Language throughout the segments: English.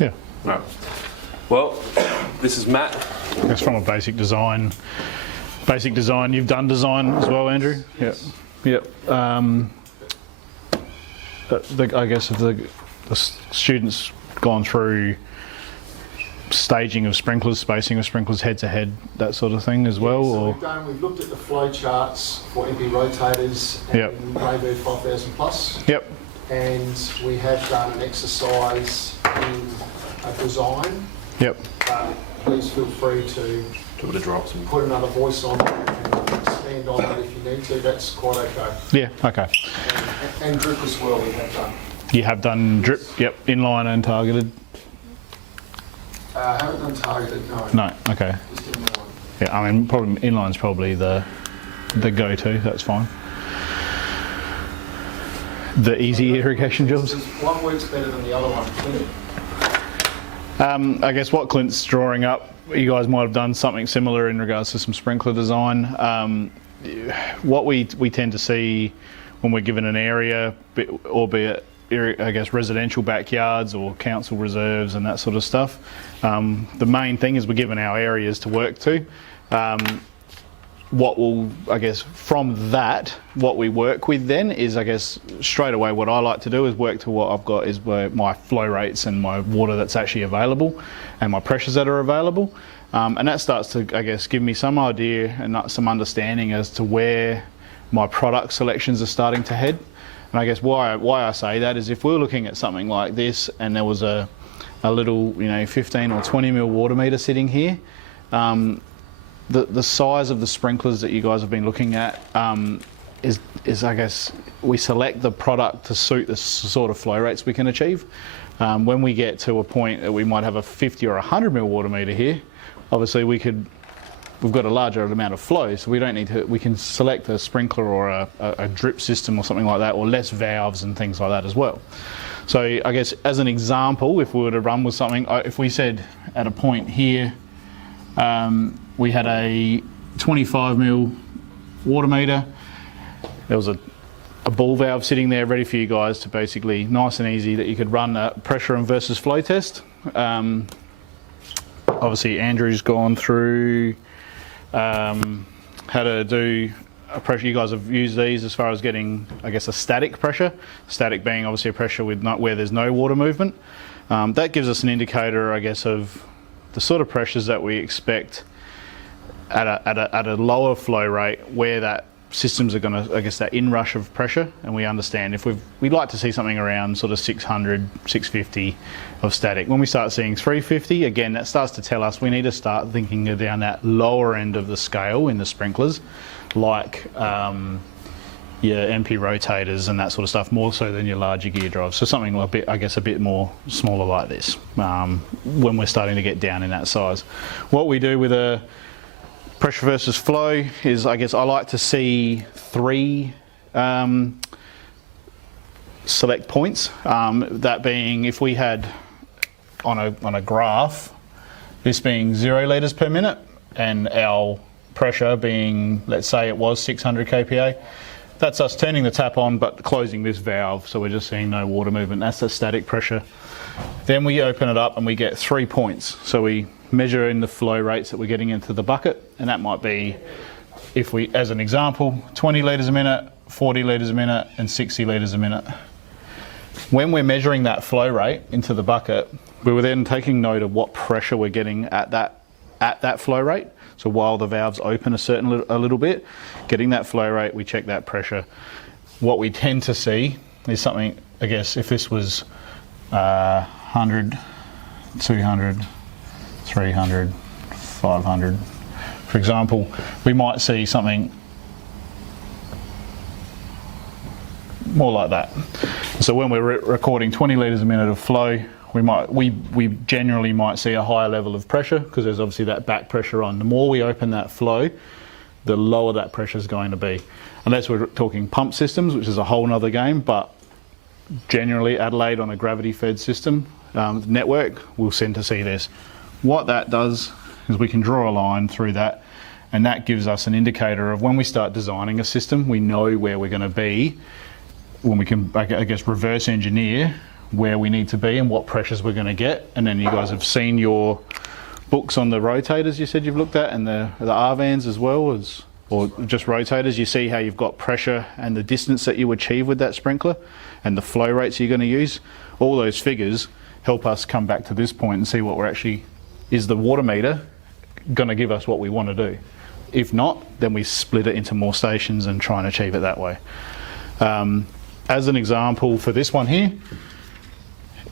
Yeah. Right. Well, this is Matt. That's from a basic design. Basic design. You've done design as well, Andrew. Yep. Yep. I guess if the students gone through staging of sprinklers, spacing of sprinklers, head to head, that sort of thing as well. So we've looked at the flow charts for MP rotators and Urrbrae 5000 plus. Yep. And we have done an exercise in a design. Yep. Please feel free to Give it a drop. put another voice on and expand on it if you need to. That's quite okay. Yeah. Okay. And drip as well we have done. You have done drip. Yep. Inline and targeted. I haven't done targeted, no. No. Okay. Just inline. Yeah. I mean, probably inline's probably the go-to. That's fine. The easy irrigation jobs. One works better than the other one. I guess what Clint's drawing up, you guys might have done something similar in regards to some sprinkler design. What we tend to see when we're given an area, albeit I guess residential backyards or council reserves and that sort of stuff, the main thing is we're given our areas to work to. What will, I guess, from that, what we work with then is, I guess, straight away what I like to do is work to what I've got is my flow rates and my water that's actually available and my pressures that are available. And that starts to, I guess, give me some idea and some understanding as to where my product selections are starting to head. And I guess why I say that is if we're looking at something like this and there was a little, 15 or 20 mil water meter sitting here, the size of the sprinklers that you guys have been looking at is I guess we select the product to suit the sort of flow rates we can achieve. When we get to a point that we might have a 50 or 100 mil water meter here, obviously we've got a larger amount of flow, so we don't need to. We can select a sprinkler or a drip system or something like that, or less valves and things like that as well. So I guess as an example, if we were to run with something, if we said at a point here. We had a 25 mil water meter. There was a ball valve sitting there ready for you guys to basically, nice and easy, that you could run a pressure and versus flow test. Obviously Andrew's gone through how to do a pressure. You guys have used these as far as getting, I guess, a static pressure. Static being obviously a pressure with where there's no water movement. That gives us an indicator, I guess, of the sort of pressures that we expect at a lower flow rate, where that systems are going to, I guess, that inrush of pressure, and we understand if we'd like to see something around sort of 600, 650 of static. When we start seeing 350, again, that starts to tell us we need to start thinking down that lower end of the scale in the sprinklers, like your MP rotators and that sort of stuff, more so than your larger gear drives. So something a bit, I guess, a bit more smaller like this, when we're starting to get down in that size. What we do with a pressure versus flow is, I guess, I like to see 3 select points. That being, if we had on a graph, this being 0 litres per minute and our pressure being, let's say it was 600 kPa, that's us turning the tap on but closing this valve, so we're just seeing no water movement. That's the static pressure. Then we open it up and we get 3 points. So we measure in the flow rates that we're getting into the bucket, and that might be, if we, as an example, 20 litres a minute, 40 litres a minute and 60 litres a minute. When we're measuring that flow rate into the bucket, we were then taking note of what pressure we're getting at that flow rate. So while the valves open a little bit, getting that flow rate, we check that pressure. What we tend to see is something, I guess, if this was 100, 200, 300, 500, for example, we might see something more like that. So when we're recording 20 litres a minute of flow, we generally might see a higher level of pressure, because there's obviously that back pressure on. The more we open that flow, the lower that pressure is going to be. Unless we're talking pump systems, which is a whole nother game, but generally Adelaide on a gravity fed system network will tend to see this. What that does is we can draw a line through that, and that gives us an indicator of when we start designing a system, we know where we're going to be when we can, I guess, reverse engineer where we need to be and what pressures we're going to get. And then you guys have seen your books on the rotators you said you've looked at, and the RVANs as well, as, or just rotators. You see how you've got pressure and the distance that you achieve with that sprinkler and the flow rates you're going to use. All those figures help us come back to this point and see what we're actually, is the water meter going to give us what we want to do? If not, then we split it into more stations and try and achieve it that way. As an example for this one here,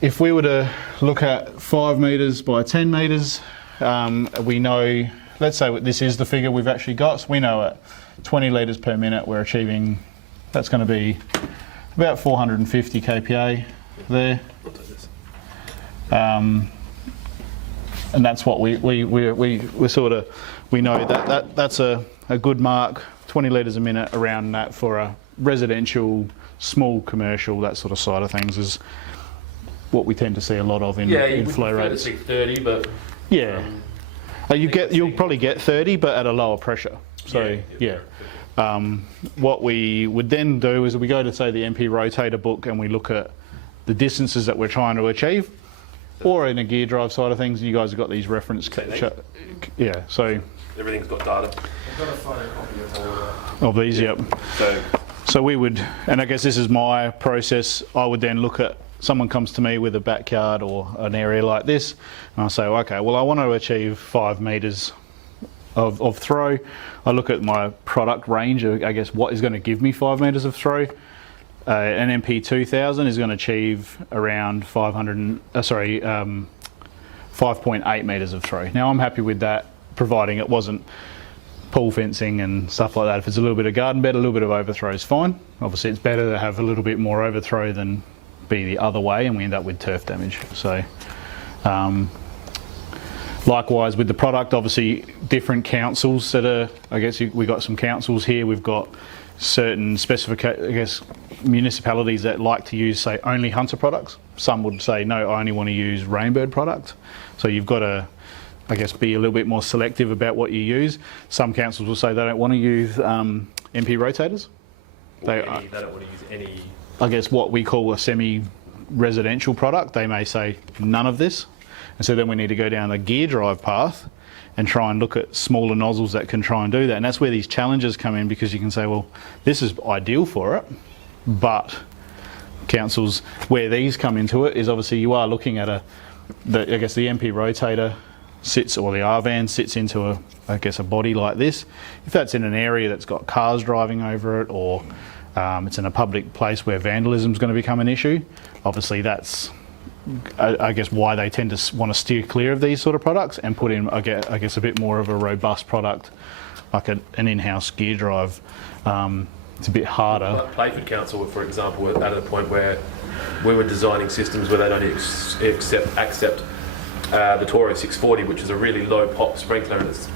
if we were to look at 5 metres by 10 metres, we know, let's say this is the figure we've actually got, so we know at 20 litres per minute we're achieving, that's going to be about 450 kPa there. And that's what we sort of, we know that's a good mark, 20 litres a minute around that for a residential, small commercial, that sort of side of things is what we tend to see a lot of in flow rates. Yeah, 30, but yeah, you'll probably get 30, but at a lower pressure. So yeah. What we would then do is we go to, say, the MP rotator book and we look at the distances that we're trying to achieve, or in a gear drive side of things, you guys have got these reference. Yeah, so everything's got data. I've got a photocopy of these, yep. So we would, and I guess this is my process, I would then look at, someone comes to me with a backyard or an area like this, and I'll say, okay, well, I want to achieve 5 metres of throw. I look at my product range, I guess what is going to give me 5 metres of throw. An MP 2000 is going to achieve around 5.8 metres of throw. Now I'm happy with that, providing it wasn't pool fencing and stuff like that. If it's a little bit of garden bed, a little bit of overthrow is fine. Obviously it's better to have a little bit more overthrow than be the other way and we end up with turf damage. So likewise with the product, obviously different councils that are, I guess we got some councils here, we've got certain I guess municipalities that like to use, say, only Hunter products. Some would say, no, I only want to use Rainbird product. So you've got to, I guess, be a little bit more selective about what you use. Some councils will say they don't want to use MP rotators. They don't want to use any, I guess, what we call a semi-residential product. They may say none of this. And so then we need to go down a gear drive path and try and look at smaller nozzles that can try and do that. And that's where these challenges come in, because you can say, well, this is ideal for it, but councils, where these come into it is obviously you are looking at I guess the MP rotator sits, or the RVAN sits into I guess a body like this. If that's in an area that's got cars driving over it, or it's in a public place where vandalism is going to become an issue, obviously that's, I guess, why they tend to want to steer clear of these sort of products and put in, I guess, a bit more of a robust product, like an in-house gear drive. It's a bit harder. Like Playford Council, for example, were at a point where we were designing systems where they'd only accept the Toro 640, which is a really low pop sprinkler, and it's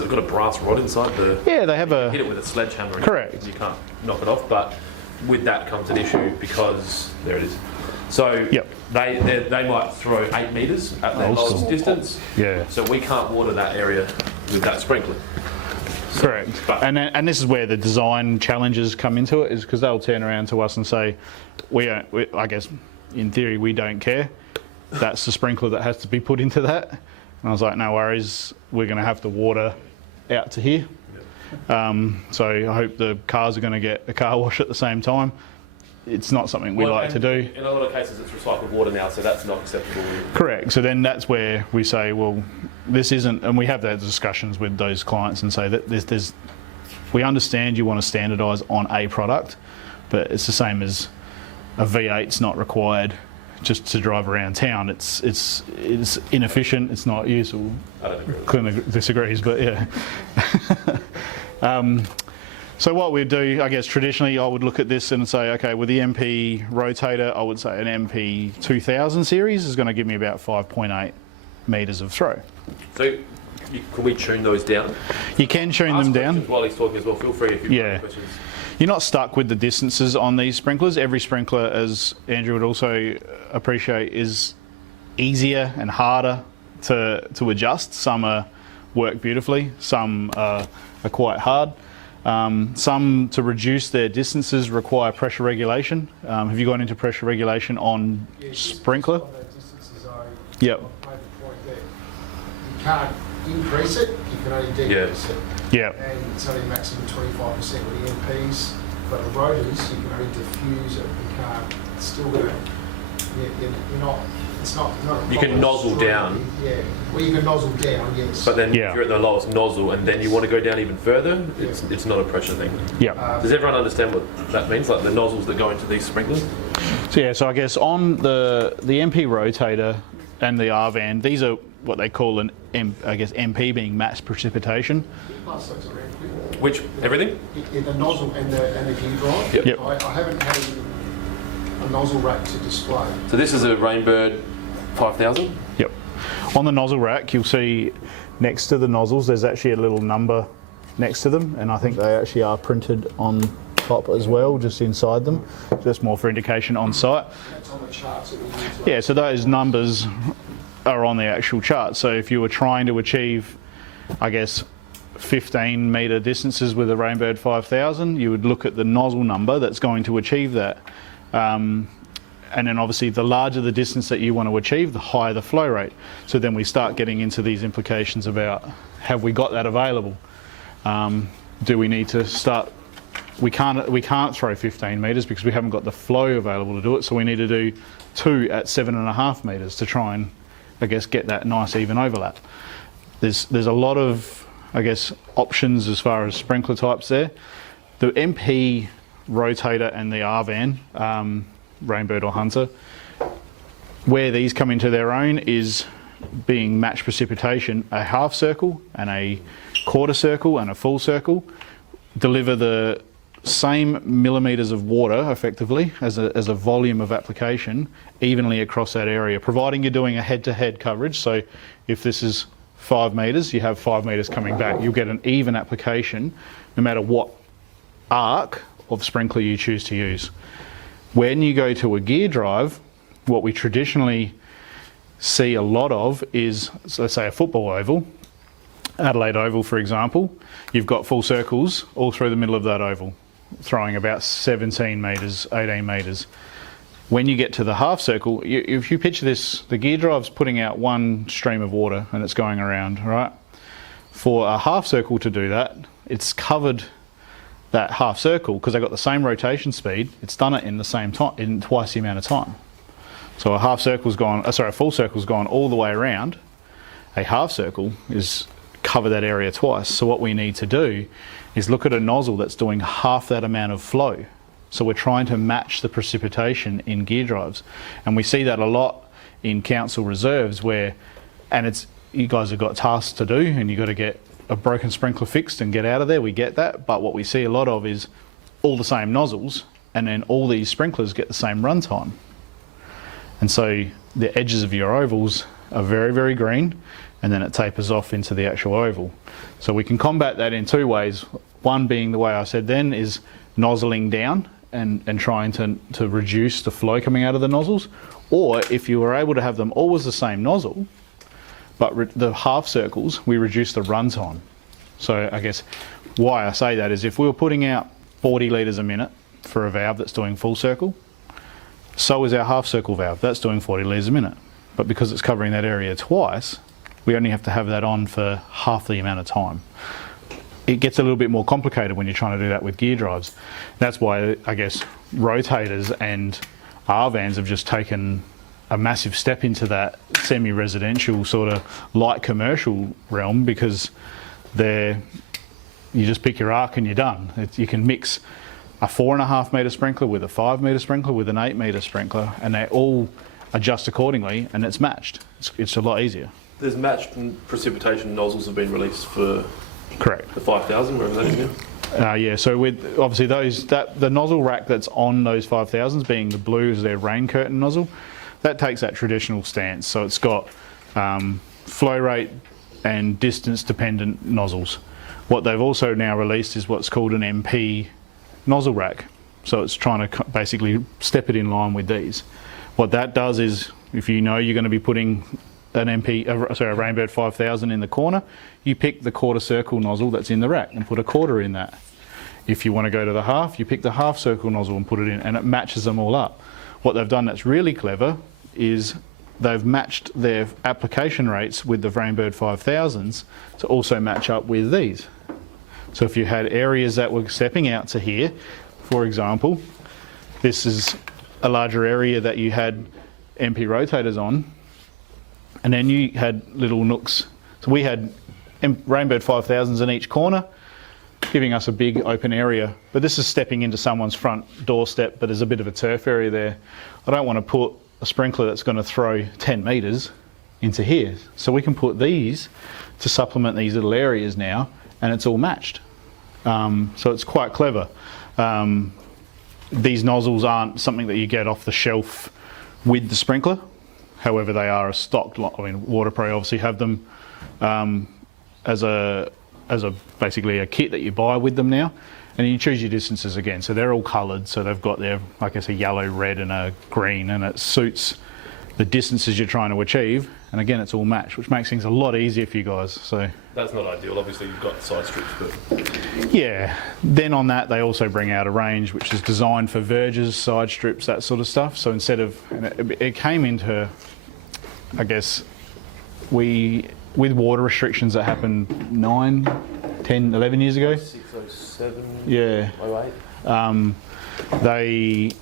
got a brass rod inside the. Yeah, they have hit it with a sledgehammer. Correct. You can't knock it off, but with that comes an issue because there it is. So yep. They might throw 8 metres at their lowest distance. Yeah. So we can't water that area with that sprinkler. Correct. And this is where the design challenges come into it, is because they'll turn around to us and say, I guess, in theory, we don't care. That's the sprinkler that has to be put into that. And I was like, no worries, we're going to have to water out to here. So I hope the cars are going to get a car wash at the same time. It's not something we like to do. In a lot of cases it's recycled water now, so that's not acceptable. Correct. So then that's where we say, well, this isn't, and we have those discussions with those clients and say that we understand you want to standardise on a product, but it's the same as a V8's not required just to drive around town. It's inefficient, it's not useful. I don't agree with Clint disagrees, but yeah. So what we'd do, I guess traditionally I would look at this and say, okay, with the MP rotator, I would say an MP 2000 series is going to give me about 5.8 metres of throw. So can we tune those down? You can tune them down. While he's talking as well, feel free if you've got any questions. You're not stuck with the distances on these sprinklers. Every sprinkler, as Andrew would also appreciate, is easier and harder to adjust. Some work beautifully, some are quite hard. Some, to reduce their distances, require pressure regulation. Have you gone into pressure regulation on sprinkler? On that distances, Yep. I've made the point that you can't increase it, you can only decrease it. Yep. And it's only maximum 25% with the MPs, but the rotors, you can only diffuse it, you can't, it's still gonna, you're not, it's not a You can proper nozzle stream. down. Yeah, well you can nozzle down, yes. But then Yeah. if you're at the lowest nozzle and then you want to go down even further, it's not a pressure thing. Yep. Does everyone understand what that means? Like the nozzles that go into these sprinklers? So yeah, so I guess on the MP rotator and the R-van, these are what they call an MP being mass precipitation. Pass those around quick. Which, everything? In the nozzle and the gear drive, Yep. Yep. I haven't had a nozzle rack to display. So this is a Rainbird 5000? Yep. On the nozzle rack, you'll see next to the nozzles, there's actually a little number next to them, and I think they actually are printed on top as well, just inside them, just more for indication on site. That's on the charts that we use. Yeah, so those numbers are on the actual chart. So if you were trying to achieve, I guess, 15 metre distances with a Rainbird 5000, you would look at the nozzle number that's going to achieve that. And then obviously the larger the distance that you want to achieve, the higher the flow rate. So then we start getting into these implications about, have we got that available? Do we need to start, we can't throw 15 metres because we haven't got the flow available to do it, so we need to do 2 at 7.5 metres to try and, I guess, get that nice even overlap. There's a lot of, I guess, options as far as sprinkler types there. The MP rotator and the R-van, Rainbird or Hunter, where these come into their own is being match precipitation. A half circle and a quarter circle and a full circle deliver the same millimetres of water effectively as a volume of application evenly across that area, providing you're doing a head-to-head coverage. So if this is 5 metres, you have 5 metres coming back. You'll get an even application no matter what arc of sprinkler you choose to use. When you go to a gear drive, what we traditionally see a lot of is, so let's say a football oval, Adelaide Oval for example, you've got full circles all through the middle of that oval, throwing about 17 metres, 18 metres. When you get to the half circle, if you picture this, the gear drive's putting out one stream of water and it's going around, right? For a half circle to do that, it's covered that half circle because they've got the same rotation speed. It's done it in the same time, in twice the amount of time. So a half circle's gone, a full circle's gone all the way around. A half circle is cover that area twice. So what we need to do is look at a nozzle that's doing half that amount of flow. So we're trying to match the precipitation in gear drives. And we see that a lot in council reserves where, and it's, you guys have got tasks to do and you've got to get a broken sprinkler fixed and get out of there, we get that. But what we see a lot of is all the same nozzles and then all these sprinklers get the same runtime. And so the edges of your ovals are very, very green and then it tapers off into the actual oval. So we can combat that in 2 ways. One being the way I said then is nozzling down and trying to reduce the flow coming out of the nozzles. Or if you were able to have them always the same nozzle, but the half circles, we reduce the runtime. So I guess why I say that is if we were putting out 40 litres a minute for a valve that's doing full circle, so is our half circle valve, that's doing 40 litres a minute. But because it's covering that area twice, we only have to have that on for half the amount of time. It gets a little bit more complicated when you're trying to do that with gear drives. That's why I guess rotators and R-vans have just taken a massive step into that semi-residential sort of light commercial realm because you just pick your arc and you're done. You can mix a 4.5 metre sprinkler with a 5 metre sprinkler with an 8 metre sprinkler and they all adjust accordingly and it's matched. It's a lot easier. There's matched precipitation nozzles have been released for Correct. the 5000, wherever that is now. Yeah, so with obviously the nozzle rack that's on those 5000s being the blue is their rain curtain nozzle, that takes that traditional stance. So it's got flow rate and distance dependent nozzles. What they've also now released is what's called an MP nozzle rack. So it's trying to basically step it in line with these. What that does is if you know you're going to be putting a Rainbird 5000 in the corner, you pick the quarter circle nozzle that's in the rack and put a quarter in that. If you want to go to the half, you pick the half circle nozzle and put it in, and it matches them all up. What they've done that's really clever is they've matched their application rates with the Rainbird 5000s to also match up with these. So if you had areas that were stepping out to here, for example, this is a larger area that you had MP rotators on, and then you had little nooks. So we had Rainbird 5000s in each corner, giving us a big open area. But this is stepping into someone's front doorstep, but there's a bit of a turf area there. I don't want to put a sprinkler that's going to throw 10 metres into here. So we can put these to supplement these little areas now, and it's all matched. So it's quite clever. These nozzles aren't something that you get off the shelf with the sprinkler. However, they are a stocked lot. I mean, Waterpro obviously have them as basically a kit that you buy with them now, and you choose your distances again. So they're all coloured, so they've got their, I guess, a yellow, red, and a green, and it suits the distances you're trying to achieve. And again, it's all matched, which makes things a lot easier for you guys. So That's not ideal. Obviously, you've got side strips, but yeah. Then on that, they also bring out a range which is designed for verges, side strips, that sort of stuff. So instead of, and it came into, I guess, with water restrictions that happened 9, 10, 11 years ago. 607, Yeah. 08.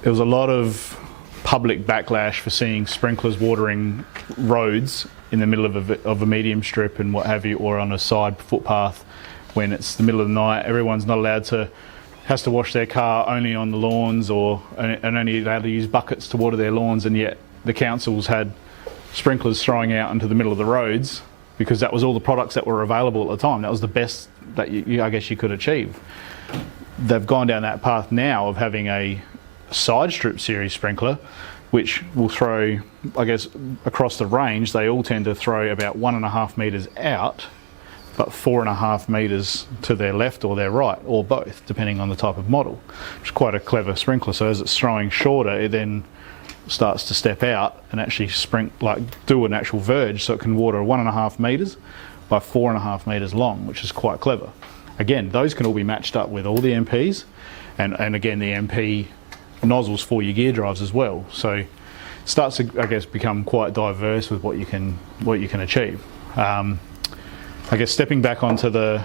There was a lot of public backlash for seeing sprinklers watering roads in the middle of a medium strip and what have you, or on a side footpath when it's the middle of the night. Everyone's not allowed to, has to wash their car only on the lawns, and only allowed to use buckets to water their lawns, and yet the councils had sprinklers throwing out into the middle of the roads because that was all the products that were available at the time. That was the best that I guess you could achieve. They've gone down that path now of having a side strip series sprinkler, which will throw, I guess, across the range, they all tend to throw about 1.5 metres out, but 4.5 metres to their left or their right, or both, depending on the type of model, which is quite a clever sprinkler. So as it's throwing shorter, it then starts to step out and actually do an actual verge, so it can water 1.5 metres by 4.5 metres long, which is quite clever. Again, those can all be matched up with all the MPs, and again, the MP nozzles for your gear drives as well. So it starts to, I guess, become quite diverse with what you can achieve. I guess stepping back onto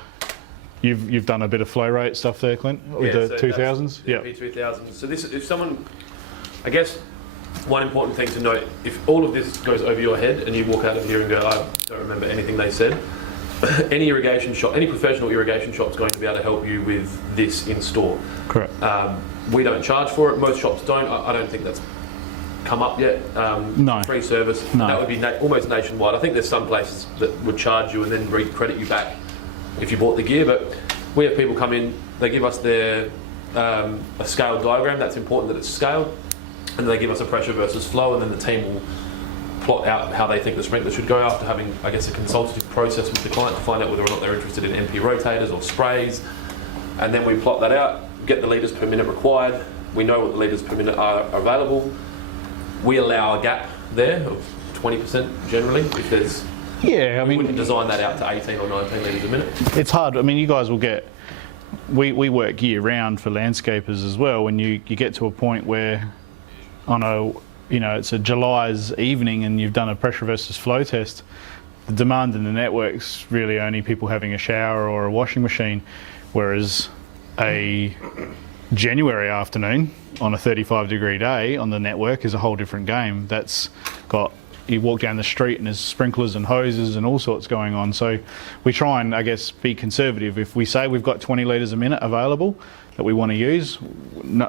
you've done a bit of flow rate stuff there, Clint, with the 2000s. Yeah, MP2000s. So this, if someone, I guess, one important thing to note: if all of this goes over your head and you walk out of here and go, I don't remember anything they said, any irrigation shop, any professional irrigation shop is going to be able to help you with this in store. Correct. We don't charge for it. Most shops don't. I don't think that's come up yet. No. Free service. No. That would be almost nationwide. I think there's some places that would charge you and then credit you back if you bought the gear. But we have people come in. They give us their a scaled diagram. That's important that it's scaled, and they give us a pressure versus flow, and then the team will plot out how they think the sprinkler should go after having, I guess, a consultative process with the client to find out whether or not they're interested in MP rotators or sprays, and then we plot that out, get the litres per minute required. We know what the litres per minute are available. We allow a gap there of 20% generally if there's. Yeah, I mean, we wouldn't design that out to 18 or 19 litres a minute. It's hard. I mean, you guys will get. We work year round for landscapers as well. When you get to a point where, it's a July's evening and you've done a pressure versus flow test, the demand in the network's really only people having a shower or a washing machine, whereas a January afternoon on a 35-degree day on the network is a whole different game. That's got, you walk down the street and there's sprinklers and hoses and all sorts going on. So we try and, I guess, be conservative. If we say we've got 20 litres a minute available that we want to use,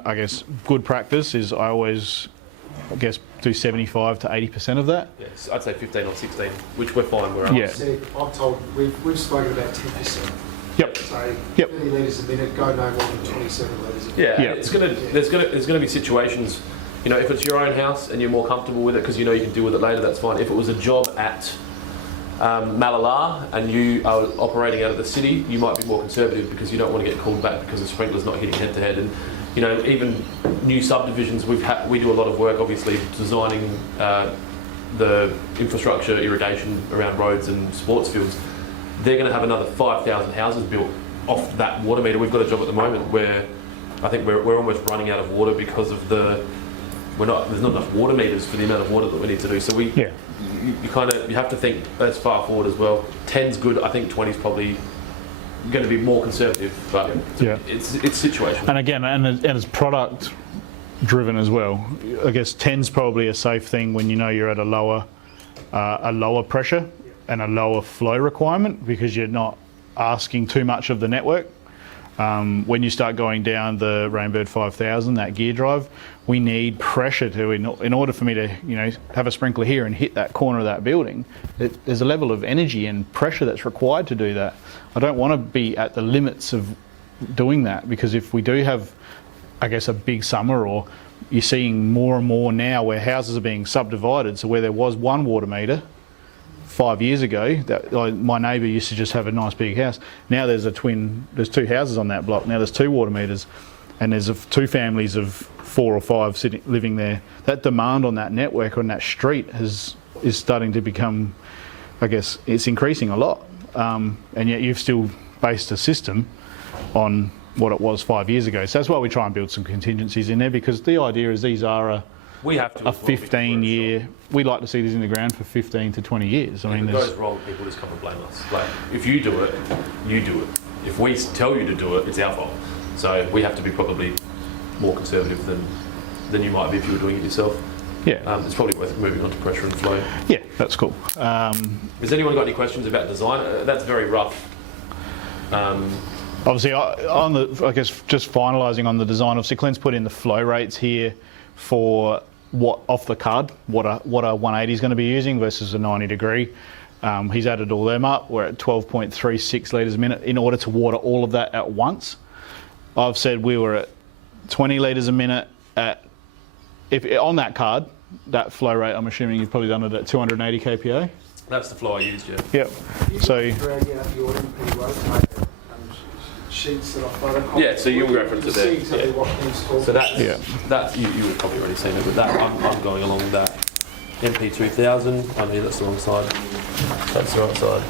I guess good practice is I always, do 75 to 80% of that. Yes, I'd say 15 or 16, which we're fine. We're Yeah. I'm told we've spoken about 10%. Yep. So Yep. 30 litres a minute, go no more than 27 litres a minute. Yeah, Yeah. there's gonna be situations, if it's your own house and you're more comfortable with it because you can deal with it later, that's fine. If it was a job at Malala and you are operating out of the city, you might be more conservative because you don't want to get called back because the sprinkler's not hitting head to head. And even new subdivisions, we do a lot of work, obviously, designing the infrastructure, irrigation around roads and sports fields. They're going to have another 5,000 houses built off that water meter. We've got a job at the moment where I think we're almost running out of water because of there's not enough water meters for the amount of water that we need to do. So you have to think as far forward as well. 10's good. I think 20's probably going to be more conservative, but it's situational. And again, and it's product driven as well. I guess 10's probably a safe thing when you know you're at a lower pressure and a lower flow requirement, because you're not asking too much of the network. When you start going down the Rainbird 5000, that gear drive, we need pressure in order for me to have a sprinkler here and hit that corner of that building. There's a level of energy and pressure that's required to do that. I don't want to be at the limits of doing that, because if we do have, I guess, a big summer, or you're seeing more and more now where houses are being subdivided, so where there was one water meter 5 years ago, my neighbour used to just have a nice big house. Now there's two houses on that block. Now there's 2 water meters, and there's 2 families of 4 or 5 living there. That demand on that network, on that street, is starting to become, I guess, it's increasing a lot. And yet you've still based a system on what it was 5 years ago. So that's why we try and build some contingencies in there, because the idea is these are a 15-year. We like to see these in the ground for 15 to 20 years. I mean, if it goes wrong, people just come and blame us. Like, if you do it, you do it. If we tell you to do it, it's our fault. So we have to be probably more conservative than you might be if you were doing it yourself. Yeah. It's probably worth moving on to pressure and flow. Yeah, that's cool. Has anyone got any questions about design? That's very rough. Obviously, I guess just finalising on the design, obviously Clint's put in the flow rates here for what off the card, what a 180 is going to be using versus a 90 degree. He's added all them up. We're at 12.36 litres a minute in order to water all of that at once. I've said we were at 20 litres a minute on that card, that flow rate. I'm assuming you've probably done it at 280 kPa. That's the flow I used, yeah. Yep. So. Sheets that I photocopy. Yeah, so you'll reference it there. Exactly what Clint's talking So that you would probably already seen it, but that I'm going along with that. MP2000, I mean that's the wrong side. That's the right side.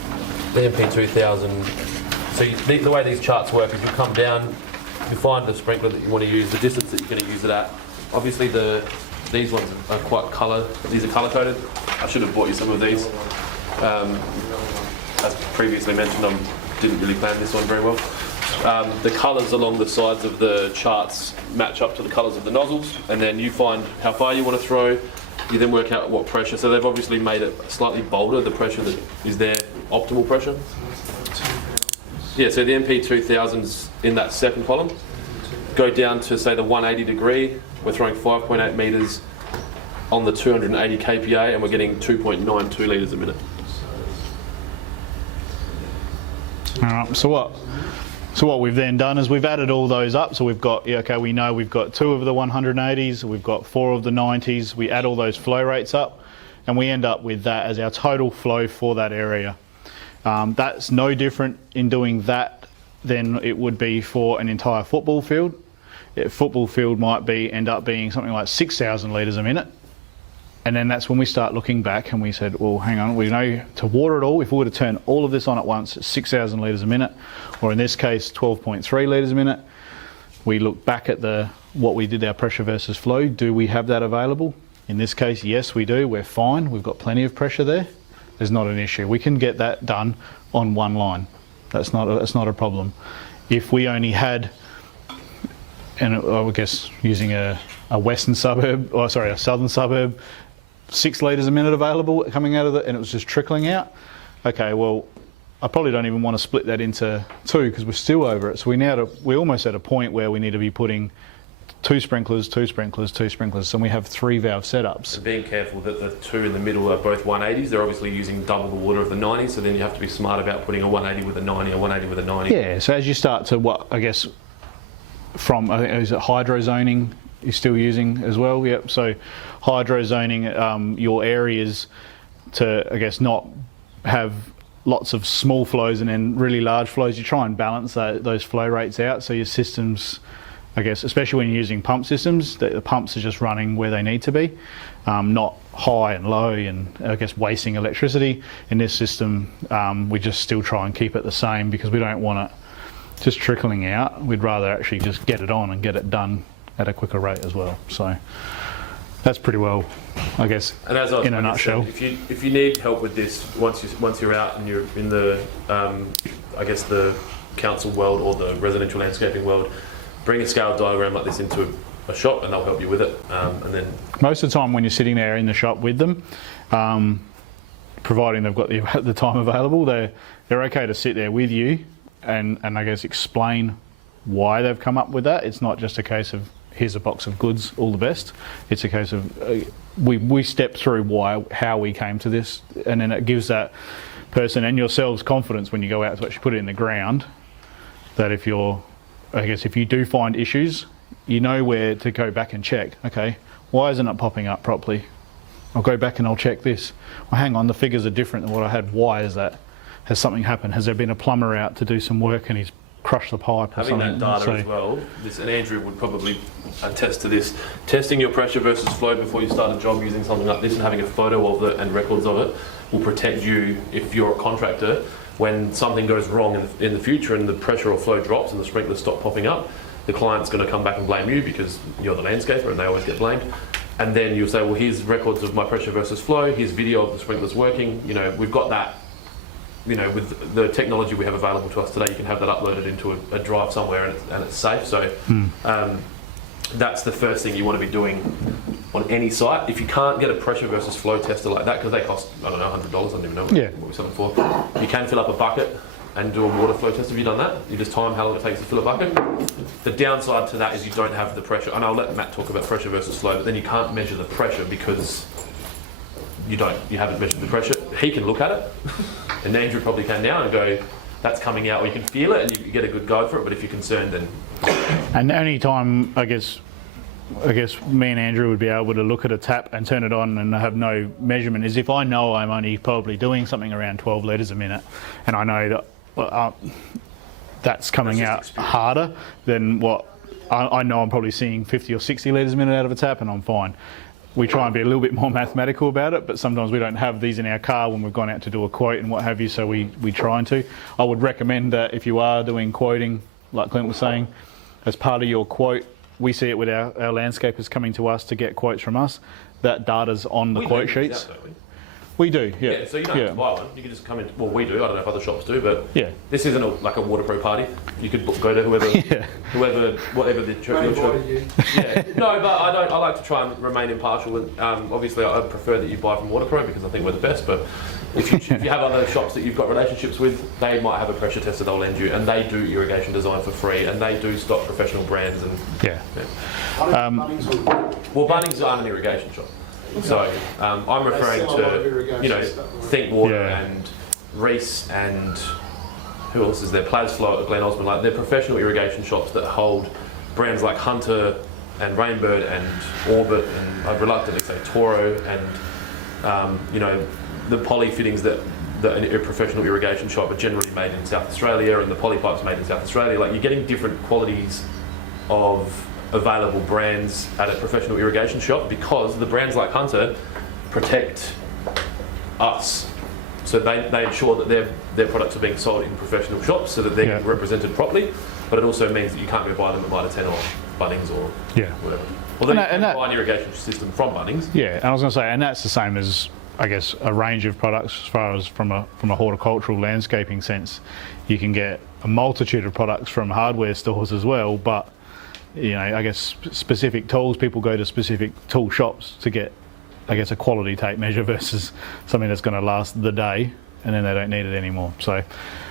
The MP2000. So the way these charts work is you come down, you find the sprinkler that you want to use, the distance that you're going to use it at. Obviously these ones are quite these are colour coded. I should have bought you some of these. As previously mentioned, I didn't really plan this one very well. The colours along the sides of the charts match up to the colours of the nozzles, and then you find how far you want to throw. You then work out what pressure. So they've obviously made it slightly bolder, the pressure that is their optimal pressure. Yeah, so the MP2000's in that second column. Go down to say the 180 degree. We're throwing 5.8 metres on the 280 kPa, and we're getting 2.92 litres a minute. All right. So what we've then done is we've added all those up. So we've got, we know we've got 2 of the 180s, we've got 4 of the 90s. We add all those flow rates up, and we end up with that as our total flow for that area. That's no different in doing that than it would be for an entire football field. A football field might end up being something like 6,000 litres a minute. And then that's when we start looking back and we said, well, hang on, we know to water it all, if we were to turn all of this on at once, it's 6,000 litres a minute, or in this case, 12.3 litres a minute. We look back at what we did, our pressure versus flow. Do we have that available? In this case, yes, we do. We're fine. We've got plenty of pressure there. There's not an issue. We can get that done on one line. That's not a problem. If we only had, and I guess using a southern suburb, 6 litres a minute available coming out of it, and it was just trickling out. Okay, well, I probably don't even want to split that into 2 because we're still over it. So we're almost at a point where we need to be putting 2 sprinklers, 2 sprinklers, 2 sprinklers, and we have 3 valve setups. And being careful that the 2 in the middle are both 180s. They're obviously using double the water of the 90, so then you have to be smart about putting a 180 with a 90, a 180 with a 90. Yeah, so as you start to is it hydro zoning you're still using as well? Yep, so hydro zoning your areas to, I guess, not have lots of small flows and then really large flows. You try and balance those flow rates out so your systems, I guess, especially when you're using pump systems, the pumps are just running where they need to be, not high and low and, I guess, wasting electricity. In this system, we just still try and keep it the same because we don't want it, just trickling out. We'd rather actually just get it on and get it done at a quicker rate as well. So that's pretty well, I guess, And as I was in a nutshell. if you need help with this, once you're out and you're in the, I guess the council world or the residential landscaping world, bring a scale diagram like this into a shop and they'll help you with it. And then Most of the time when you're sitting there in the shop with them, providing they've got the time available, they're okay to sit there with you and I guess explain why they've come up with that. It's not just a case of here's a box of goods, all the best. It's a case of we step through how we came to this, and then it gives that person and yourselves confidence when you go out to actually put it in the ground, that if you do find issues, you know where to go back and check. Okay, why isn't it popping up properly? I'll go back and I'll check this. Well, hang on, the figures are different than what I had. Why is that? Has something happened? Has there been a plumber out to do some work and he's crushed the pipe or having something? that data as well, and Andrew would probably attest to this, testing your pressure versus flow before you start a job using something like this and having a photo of it and records of it will protect you if you're a contractor. When something goes wrong in the future and the pressure or flow drops and the sprinklers stop popping up, the client's going to come back and blame you because you're the landscaper and they always get blamed. And then you'll say, well, here's records of my pressure versus flow, here's video of the sprinklers working. You know, we've got that. You know, with the technology we have available to us today, you can have that uploaded into a drive somewhere and it's safe. So that's the first thing you want to be doing on any site. If you can't get a pressure versus flow tester like that, because they cost, I don't know, $100, I don't even know what we sell them for. You can fill up a bucket and do a water flow test. Have you done that? You just time how long it takes to fill a bucket. The downside to that is you don't have the pressure, and I'll let Matt talk about pressure versus flow, but then you can't measure the pressure because you haven't measured the pressure. He can look at it, and Andrew probably can now and go, that's coming out, or you can feel it and you get a good go for it, but if you're concerned then... And any time, I guess me and Andrew would be able to look at a tap and turn it on and have no measurement is if I know I'm only probably doing something around 12 litres a minute, and I know that that's coming out harder than what I know I'm probably seeing 50 or 60 litres a minute out of a tap, and I'm fine. We try and be a little bit more mathematical about it, but sometimes we don't have these in our car when we've gone out to do a quote and what have you, so we try to. I would recommend that if you are doing quoting, like Clint was saying, as part of your quote, we see it with our landscapers coming to us to get quotes from us, that data's on the quote sheets. We do, yeah. Yeah, so you don't have to buy one. You can just come in. Well, we do. I don't know if other shops do, but yeah. This isn't like a Waterpro party. You could go to whoever, whatever the church. Yeah. No, but I like to try and remain impartial. And obviously, I prefer that you buy from Waterpro because I think we're the best. But if you have other shops that you've got relationships with, they might have a pressure tester they'll lend you, and they do irrigation design for free, and they do stock professional brands. And well, Bunnings aren't an irrigation shop. So I'm referring to, Think Water and Reese and who else is there? Plasflow at Glen Osmond. Like they're professional irrigation shops that hold brands like Hunter and Rainbird and Orbit and I'd reluctantly say Toro and the poly fittings that a professional irrigation shop are generally made in South Australia, and the poly pipes made in South Australia. Like you're getting different qualities of available brands at a professional irrigation shop because the brands like Hunter protect us. So they ensure that their products are being sold in professional shops so that they're getting represented properly, but it also means that you can't go buy them at Mitre 10 or Bunnings or whatever. Although you can buy an irrigation system from Bunnings. Yeah, and I was going to say, and that's the same as, I guess, a range of products as far as from a horticultural landscaping sense. You can get a multitude of products from hardware stores as well, but I guess specific tools, people go to specific tool shops to get, I guess, a quality tape measure versus something that's going to last the day and then they don't need it anymore. So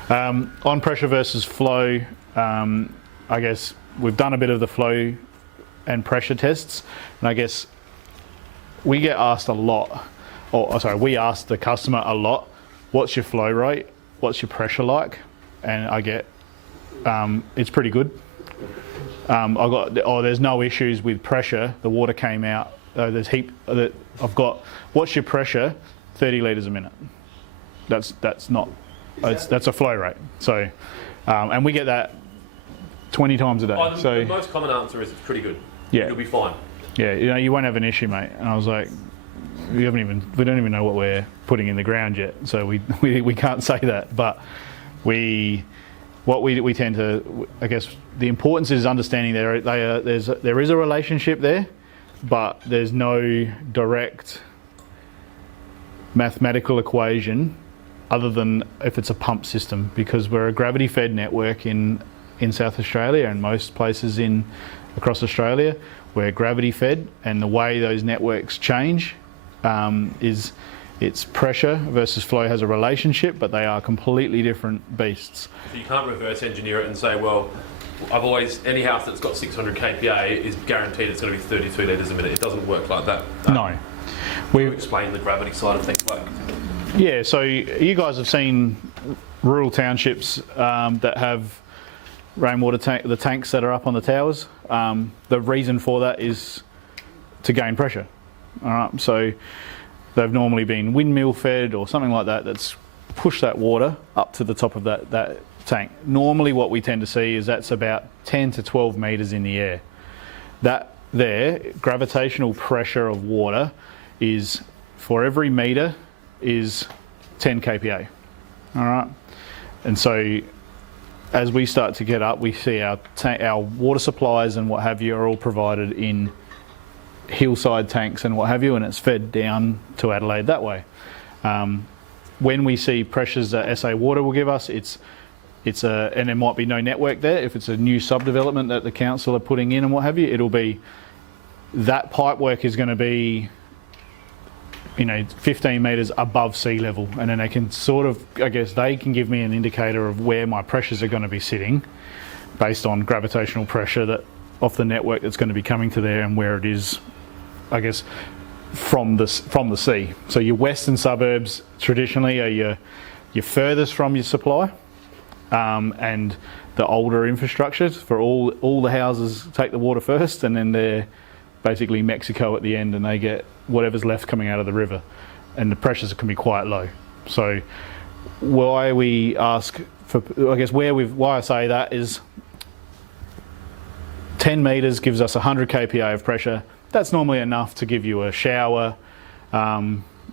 on pressure versus flow, I guess we've done a bit of the flow and pressure tests, and I guess we get asked a lot, we ask the customer a lot, what's your flow rate, what's your pressure like? And I get, it's pretty good. There's no issues with pressure. The water came out. There's I've got. What's your pressure? 30 litres a minute. That's a flow rate. So, and we get that 20 times a day. The most common answer is it's pretty good. Yeah, you'll be fine. Yeah, you won't have an issue, mate. And I was like, we don't even know what we're putting in the ground yet, so we can't say that, but we what we tend to, I guess, the importance is understanding there is a relationship there, but there's no direct mathematical equation other than if it's a pump system, because we're a gravity-fed network in South Australia and most places across Australia. We're gravity-fed, and the way those networks change is it's pressure versus flow has a relationship, but they are completely different beasts. So you can't reverse engineer it and say, well, any house that's got 600 kPa is guaranteed it's going to be 32 litres a minute. It doesn't work like that. No. We explain the gravity side of things. Yeah, so you guys have seen rural townships that have rainwater the tanks that are up on the towers. The reason for that is to gain pressure. All right, so they've normally been windmill fed or something like that that's pushed that water up to the top of that tank. Normally what we tend to see is that's about 10 to 12 metres in the air. That there, gravitational pressure of water is, for every metre, is 10 kPa. All right, and so as we start to get up, we see our water supplies and what have you are all provided in hillside tanks and what have you, and it's fed down to Adelaide that way. When we see pressures that SA Water will give us, and there might be no network there. If it's a new subdevelopment that the council are putting in and what have you, it'll be that pipe work is going to be 15 metres above sea level, and then they can sort of, I guess they can give me an indicator of where my pressures are going to be sitting based on gravitational pressure that off the network that's going to be coming to there and where it is, I guess, from the sea. So your western suburbs traditionally are your furthest from your supply, and the older infrastructure for all the houses take the water first, and then they're basically Mexico at the end, and they get whatever's left coming out of the river, and the pressures can be quite low. So why we ask for, I guess why I say that is 10 metres gives us 100 kPa of pressure. That's normally enough to give you a shower,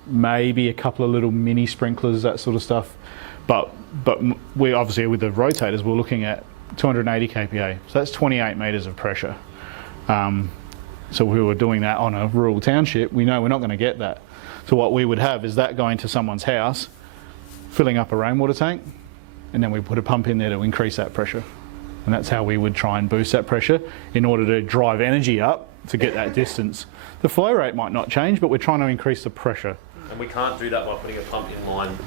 maybe a couple of little mini sprinklers, that sort of stuff. But we obviously, with the rotators, we're looking at 280 kPa. So that's 28 metres of pressure. So if we were doing that on a rural township, we know we're not going to get that. So what we would have is that going to someone's house, filling up a rainwater tank, and then we put a pump in there to increase that pressure. And that's how we would try and boost that pressure in order to drive energy up to get that distance. The flow rate might not change, but we're trying to increase the pressure. And we can't do that by putting a pump in line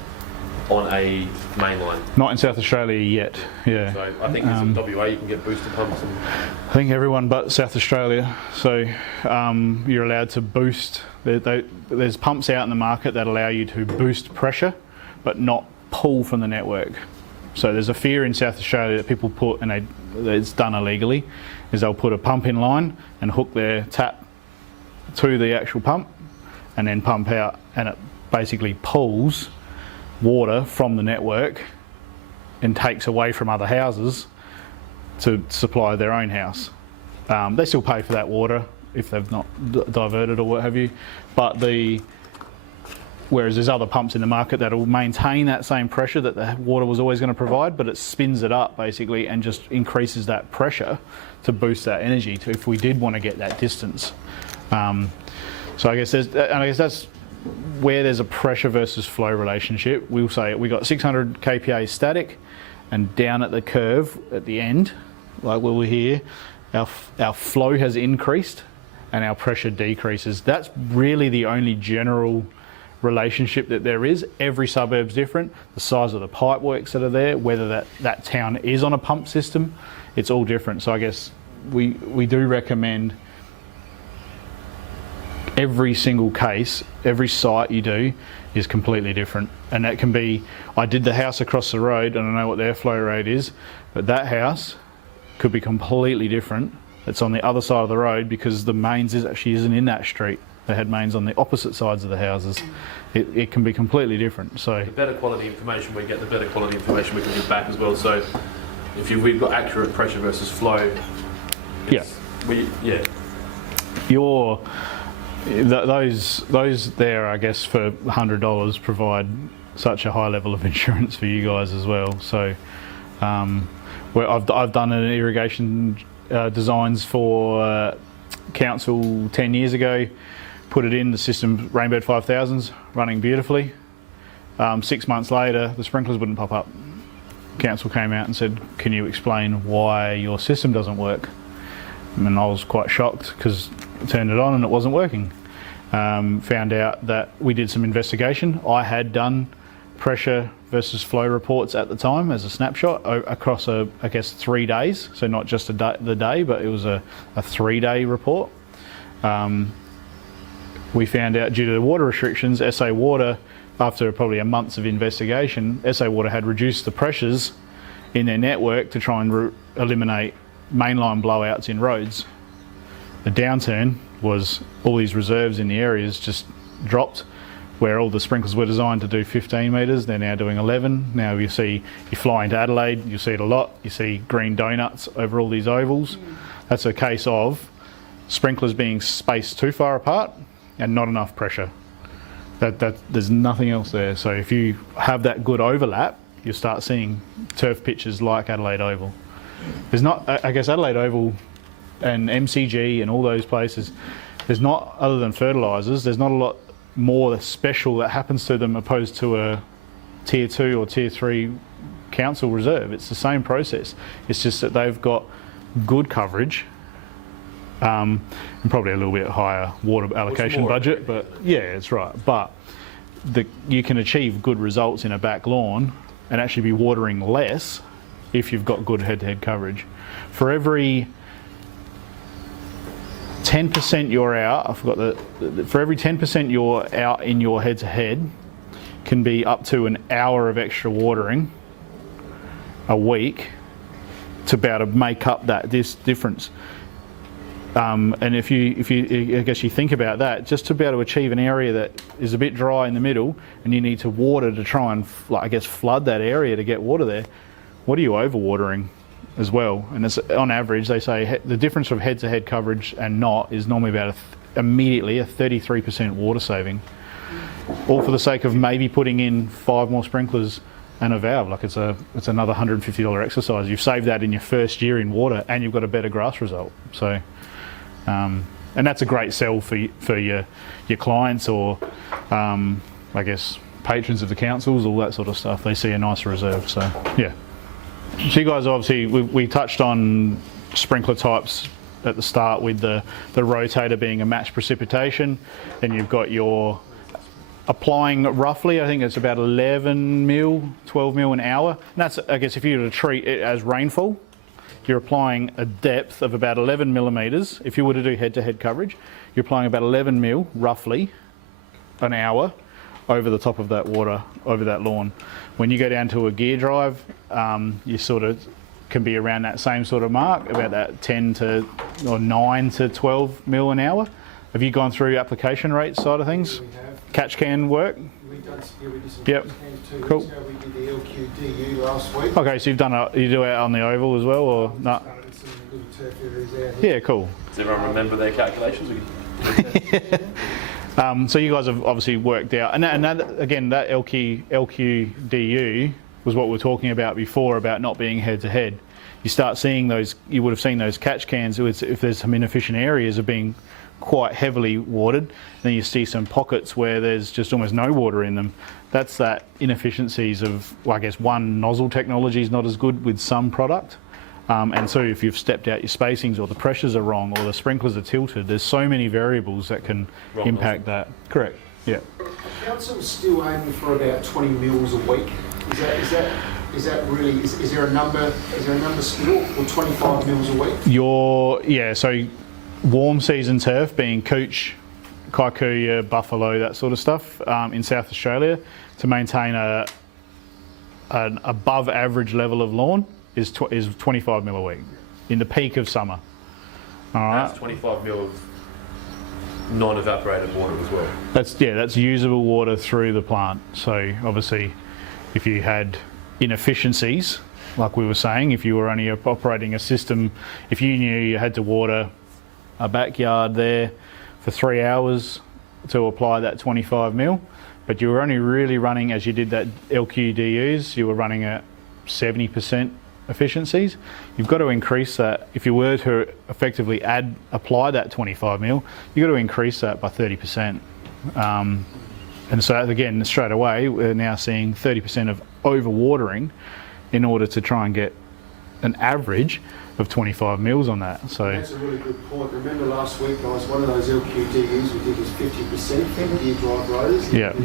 on a main line. Not in South Australia yet, yeah. So I think in WA you can get booster pumps. I think everyone but South Australia. So you're allowed to boost. There's pumps out in the market that allow you to boost pressure, but not pull from the network. So there's a fear in South Australia that people put, and it's done illegally, is they'll put a pump in line and hook their tap to the actual pump and then pump out, and it basically pulls water from the network and takes away from other houses to supply their own house. They still pay for that water if they've not diverted or what have you, but whereas there's other pumps in the market that will maintain that same pressure that the water was always going to provide, but it spins it up basically and just increases that pressure to boost that energy to, if we did want to get that distance. So I guess that's where there's a pressure versus flow relationship. We'll say we got 600 kPa static, and down at the curve at the end, like we were here, our flow has increased and our pressure decreases. That's really the only general relationship that there is. Every suburb's different. The size of the pipe works that are there, whether that town is on a pump system, it's all different. So I guess we do recommend every single case, every site you do is completely different. And that can be, I did the house across the road and I know what their flow rate is, but that house could be completely different. It's on the other side of the road because the mains actually isn't in that street. They had mains on the opposite sides of the houses. It can be completely different. So the better quality information we get, the better quality information we can give back as well. So if we've got accurate pressure versus flow, those there, I guess, for $100 provide such a high level of insurance for you guys as well. So Where I've done an irrigation designs for council 10 years ago, put it in, the system, Rainbird 5000s, running beautifully. 6 months later, the sprinklers wouldn't pop up. Council came out and said, can you explain why your system doesn't work? And I was quite shocked because I turned it on and it wasn't working. Found out that we did some investigation. I had done pressure versus flow reports at the time as a snapshot across I guess 3 days, so not just the day, but it was a 3-day report. We found out due to the water restrictions, SA Water, after probably a month of investigation, SA Water had reduced the pressures in their network to try and eliminate mainline blowouts in roads. The downturn was all these reserves in the areas just dropped, where all the sprinklers were designed to do 15 metres, they're now doing 11. Now you fly into Adelaide, you see it a lot, you see green donuts over all these ovals. That's a case of sprinklers being spaced too far apart and not enough pressure. There's nothing else there. So if you have that good overlap, you'll start seeing turf pitches like Adelaide Oval. There's not, I guess Adelaide Oval and MCG and all those places, there's not, other than fertilisers, there's not a lot more special that happens to them opposed to a tier 2 or tier 3 council reserve. It's the same process. It's just that they've got good coverage and probably a little bit higher water allocation budget, but yeah, that's right. But you can achieve good results in a back lawn and actually be watering less if you've got good head-to-head coverage. For every 10% you're out, for every 10% you're out in your head-to-head can be up to an hour of extra watering a week to be able to make up this difference. And if you, I guess you think about that, just to be able to achieve an area that is a bit dry in the middle and you need to water to try and, I guess, flood that area to get water there, what are you overwatering as well? And it's, on average, they say the difference of head-to-head coverage and not is normally about immediately a 33% water saving. All for the sake of maybe putting in 5 more sprinklers and a valve. Like it's another $150 exercise. You've saved that in your first year in water and you've got a better grass result. So, and that's a great sell for your clients or, I guess, patrons of the councils, all that sort of stuff. They see a nicer reserve. So, yeah. So you guys, obviously, we touched on sprinkler types at the start with the rotator being a matched precipitation. Then you've got your applying roughly, I think it's about 11 mil, 12 mil an hour. And that's, I guess, if you were to treat it as rainfall, you're applying a depth of about 11 millimetres. If you were to do head-to-head coverage, you're applying about 11 mil, roughly, an hour over the top of that water, over that lawn. When you go down to a gear drive, you sort of can be around that same sort of mark, about that 9 to 12 mil an hour. Have you gone through application rate side of things? We have. Catch can work? We did some Yep. catch cans 2 Cool. weeks ago. We did the LQDU last week. Okay, so you do it on the oval as well, or We've not? done it in some little turf areas out here. Yeah, cool. Does everyone remember their calculations? So you guys have obviously worked out, and that, again, that LQDU was what we were talking about before about not being head-to-head. You start seeing those, you would have seen those catch cans, if there's some inefficient areas of being quite heavily watered, then you see some pockets where there's just almost no water in them. That's that inefficiencies of, well, I guess, one, nozzle technology is not as good with some product. And so if you've stepped out your spacings or the pressures are wrong or the sprinklers are tilted, there's so many variables that can impact that. Correct, yeah. Council's still aiming for about 20 mils a week. Is that really, is there a number still, or 25 mils a week? So warm season turf being Cooch, Kikuyu, Buffalo, that sort of stuff in South Australia, to maintain an above average level of lawn is 25 mil a week in the peak of summer. All right. That's 25 mil of non-evaporated water as well. That's usable water through the plant. So obviously, if you had inefficiencies, like we were saying, if you were only operating a system, if you knew you had to water a backyard there for 3 hours to apply that 25 mil, but you were only really running, as you did that LQDUs, you were running at 70% efficiencies, you've got to increase that. If you were to effectively apply that 25 mil, you've got to increase that by 30%. And so again, straight away, we're now seeing 30% of overwatering in order to try and get an average of 25 mils on that. So that's a really good point. Remember last week, guys, one of those LQDUs we did was 50% for the drive rotors. Yeah. The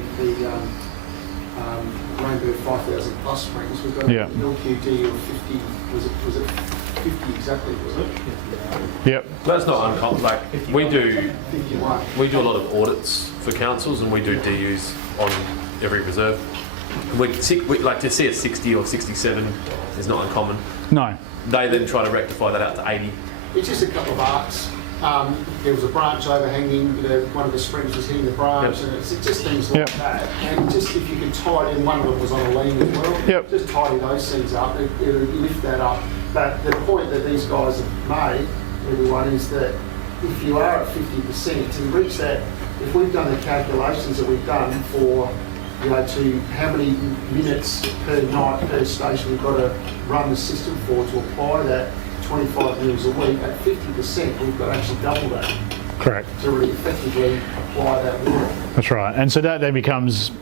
Rainbow 5000 Plus springs. We've got an LQD of 50. Was it 50 exactly? Was it? Yep. That's not uncommon. Like we do 51. We do a lot of audits for councils, and we do DUs on every reserve. We like to see a 60 or 67 is not uncommon. No. They then try to rectify that out to 80. It's just a couple of arcs. There was a branch overhanging, one of the springs was hitting the branch, and it's just things like that. And just if you could tie it in, one of them was on a lean as well, just tidy those things up, it'll lift that up. But the point that these guys have made, everyone, is that if you are at 50%, to reach that, if we've done the calculations that we've done for, to how many minutes per night per station we've got to run the system for to apply that 25 mils a week, at 50% we've got to actually double that. Correct. To really effectively apply that water. That's right. And so that then becomes,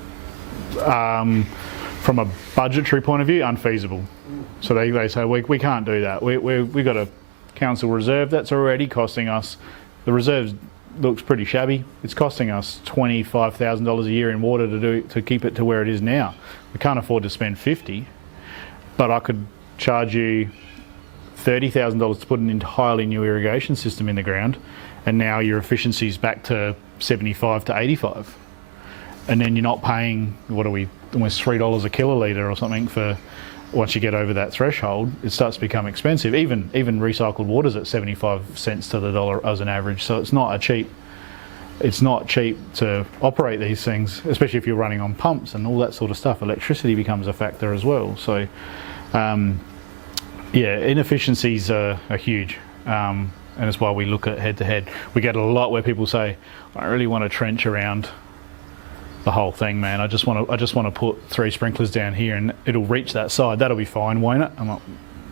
from a budgetary point of view, unfeasible. So they say, we can't do that. We've got a council reserve that's already costing us, the reserve looks pretty shabby. It's costing us $25,000 a year in water to keep it to where it is now. We can't afford to spend 50, but I could charge you $30,000 to put an entirely new irrigation system in the ground, and now your efficiency's back to 75 to 85. And then you're not paying, almost $3 a kilolitre or something for, once you get over that threshold, it starts to become expensive. Even recycled water's at 75 cents to the dollar as an average, so it's not cheap to operate these things, especially if you're running on pumps and all that sort of stuff. Electricity becomes a factor as well. So inefficiencies are huge, and that's why we look at head-to-head. We get a lot where people say, I really want to trench around the whole thing, man. I just want to put 3 sprinklers down here and it'll reach that side. That'll be fine, won't it? I'm like,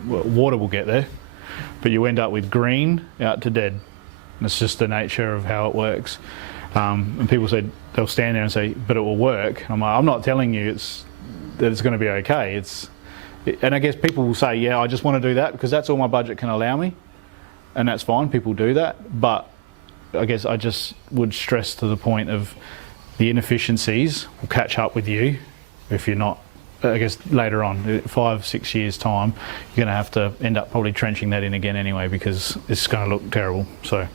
well, water will get there, but you end up with green out to dead. And it's just the nature of how it works. And people said they'll stand there and say, but it will work. I'm like, I'm not telling you that it's going to be okay. And I guess people will say, yeah, I just want to do that because that's all my budget can allow me, and that's fine. People do that, but I guess I just would stress to the point of the inefficiencies will catch up with you if you're not. I guess later on, 5-6 years time, you're going to have to end up probably trenching that in again anyway because it's going to look terrible. So,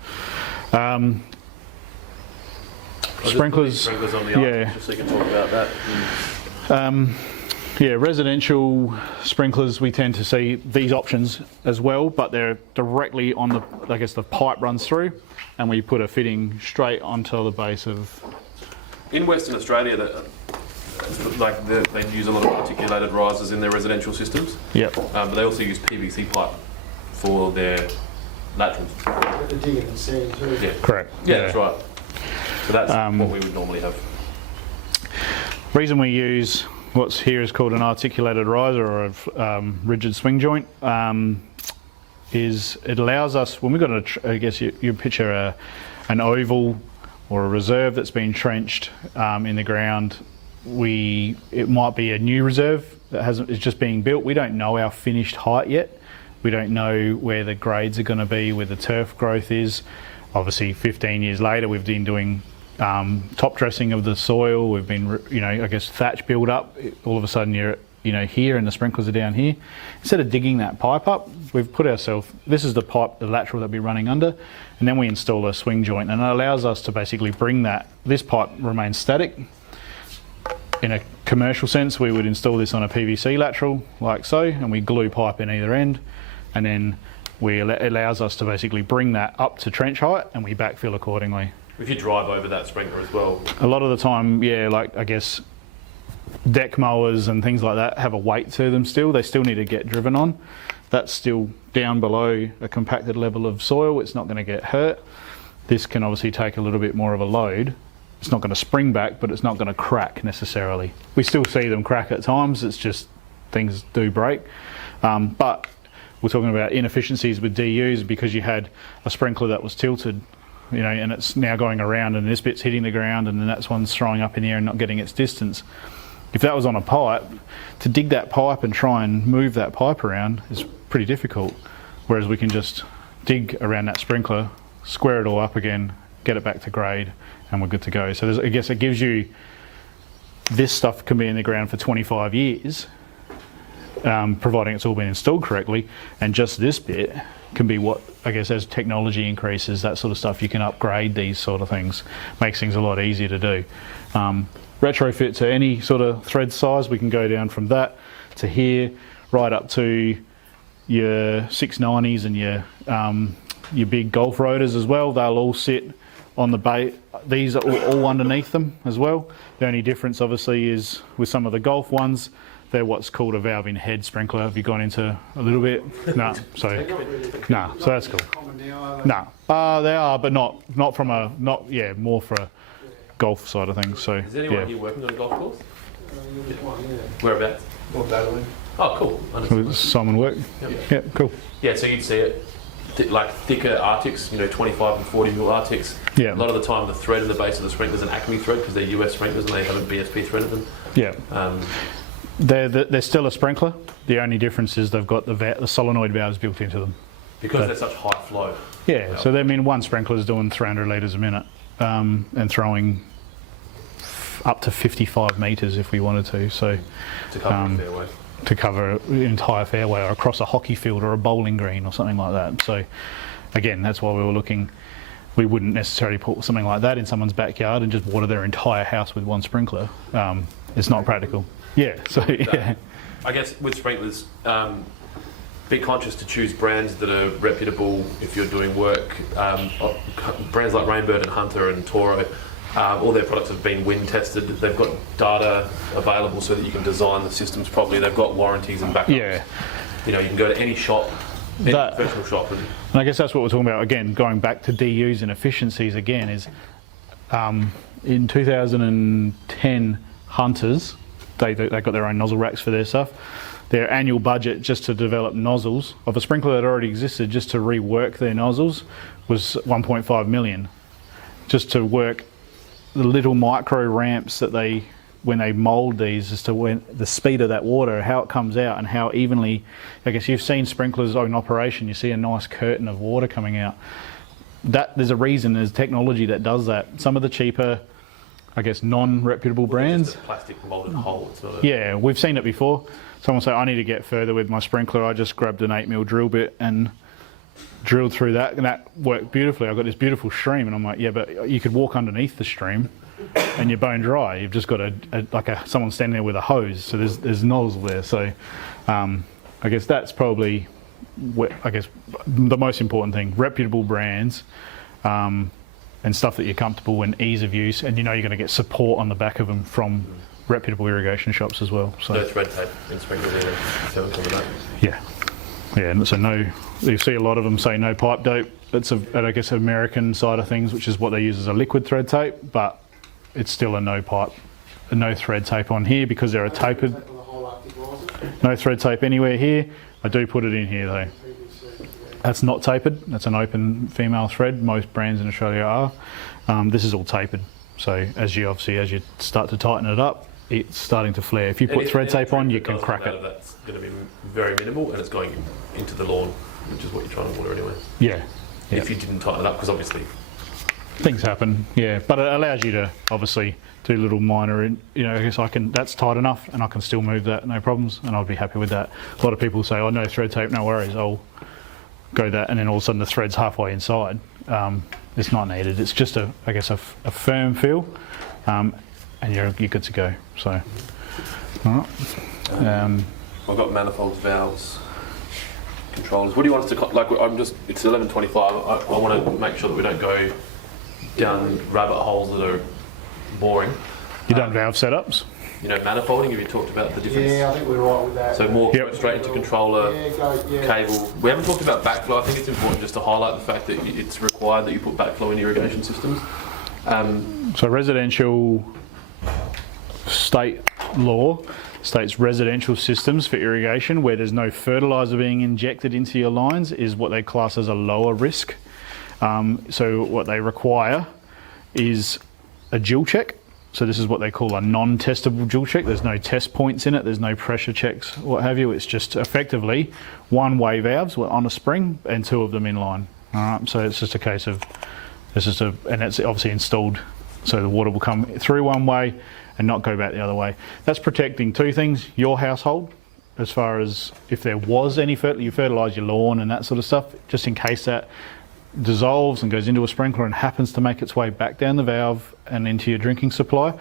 sprinklers on the just so you can talk about that. Residential sprinklers, we tend to see these options as well, but they're directly on the pipe runs through, and we put a fitting straight onto the base of. In Western Australia, they use a lot of articulated risers in their residential systems. Yep. But they also use PVC pipe for their laterals. The digging and sand too. Yeah. Correct. Yeah, that's right. So that's what we would normally have. Reason we use what's here is called an articulated riser or a rigid swing joint is it allows us, when we've got you picture an oval or a reserve that's been trenched in the ground. It might be a new reserve that is just being built. We don't know our finished height yet. We don't know where the grades are going to be, where the turf growth is. Obviously, 15 years later, we've been doing top dressing of the soil. We've been, thatch build up. All of a sudden, you're, here, and the sprinklers are down here. Instead of digging that pipe up, we've put ourselves. This is the pipe, the lateral that we're running under. And then we install a swing joint, and it allows us to basically bring this pipe remains static. In a commercial sense, we would install this on a PVC lateral like so, and we glue pipe in either end, and then it allows us to basically bring that up to trench height, and we backfill accordingly. If you drive over that sprinkler as well. A lot of the time, deck mowers and things like that have a weight to them still. They still need to get driven on. That's still down below a compacted level of soil. It's not going to get hurt. This can obviously take a little bit more of a load. It's not going to spring back, but it's not going to crack necessarily. We still see them crack at times. It's just things do break. But we're talking about inefficiencies with DUs because you had a sprinkler that was tilted, and it's now going around and this bit's hitting the ground and then that's one's throwing up in the air and not getting its distance. If that was on a pipe, to dig that pipe and try and move that pipe around is pretty difficult. Whereas we can just dig around that sprinkler, square it all up again, get it back to grade, and we're good to go. So I guess it gives you, this stuff can be in the ground for 25 years, providing it's all been installed correctly, and just this bit can be what, I guess, as technology increases, that sort of stuff, you can upgrade these sort of things, makes things a lot easier to do. Retrofit to any sort of thread size, we can go down from that to here, right up to your 690s and your big golf rotors as well. They'll all sit on the bay. These are all underneath them as well. The only difference obviously is with some of the golf ones, they're what's called a valve in head sprinkler. Have you gone into a little bit? No, so that's cool. No, they are, but not from a more for a golf side of things. So is anyone here working on a golf course? Whereabouts? Or battling. Oh, cool. Simon work. Yeah, cool. Yeah, so you'd see it like thicker Arctics, 25 and 40 mil Arctics. Yeah. A lot of the time, the thread in the base of the sprinkler is an Acme thread because they're US sprinklers and they haven't BSP threaded them. Yeah. They're still a sprinkler. The only difference is they've got the solenoid valves built into them. Because they're such high flow. Yeah, so one sprinkler is doing 300 litres a minute and throwing up to 55 metres if we wanted to. So to cover a fairway. To cover an entire fairway or across a hockey field or a bowling green or something like that. So again, that's why we were looking. We wouldn't necessarily put something like that in someone's backyard and just water their entire house with one sprinkler. It's not practical. Yeah, so yeah. I guess with sprinklers, be conscious to choose brands that are reputable if you're doing work. Brands like Rainbird and Hunter and Toro, all their products have been wind tested. They've got data available so that you can design the systems properly. They've got warranties and backups. Yeah. You can go to any shop, any professional shop. And I guess that's what we're talking about. Again, going back to DUs and efficiencies again is in 2010, Hunters, they got their own nozzle racks for their stuff. Their annual budget just to develop nozzles of a sprinkler that already existed, just to rework their nozzles, was 1.5 million. Just to work the little micro ramps that when they mould these, as to when the speed of that water, how it comes out and how evenly, I guess you've seen sprinklers in operation, you see a nice curtain of water coming out. There's a reason, there's technology that does that. Some of the cheaper, I guess, non-reputable brands. Just a plastic moulded hole. Yeah, we've seen it before. Someone say, I need to get further with my sprinkler. I just grabbed an 8mm drill bit and drilled through that, and that worked beautifully. I've got this beautiful stream, and I'm like, yeah, but you could walk underneath the stream and you're bone dry. You've just got someone standing there with a hose, so there's nozzle there. So I guess that's probably the most important thing. Reputable brands and stuff that you're comfortable and ease of use, and you're going to get support on the back of them from reputable irrigation shops as well. So no thread tape in sprinklers either. Yeah, and so you see a lot of them say no pipe dope. That's I guess American side of things, which is what they use as a liquid thread tape, but it's still a no thread tape on here because they're a tapered. No thread tape anywhere here. I do put it in here though. That's not tapered. That's an open female thread. Most brands in Australia are. This is all tapered. So as you start to tighten it up, it's starting to flare. If you put thread tape on, you can crack it. That's going to be very minimal, and it's going into the lawn, which is what you're trying to water anyway. Yeah. If you didn't tighten it up, because obviously things happen. Yeah, but it allows you to obviously do little minor. I guess that's tight enough, and I can still move that, no problems, and I'll be happy with that. A lot of people say, "Oh, no thread tape, no worries. I'll go that," and then all of a sudden the thread's halfway inside. It's not needed. It's just a firm feel, and you're good to go. So, all right. I've got manifolds, valves, controllers. What do you want us to it's 11:25. I want to make sure that we don't go down rabbit holes that are boring. You done valve setups? Manifolding. Have you talked about the difference? Yeah, I think we're right with that. So more straight into controller, cable. We haven't talked about backflow. I think it's important just to highlight the fact that it's required that you put backflow in irrigation systems. So residential state law, states residential systems for irrigation where there's no fertiliser being injected into your lines is what they class as a lower risk. So what they require is a Gill check. So this is what they call a non-testable Gill check. There's no test points in it, there's no pressure checks, what have you. It's just effectively one-way valves on a spring and 2 of them in line. All right, so it's just a case of, and it's obviously installed so the water will come through one way and not go back the other way. That's protecting 2 things: your household, as far as if there was any you fertilise your lawn and that sort of stuff, just in case that dissolves and goes into a sprinkler and happens to make its way back down the valve and into your drinking supply.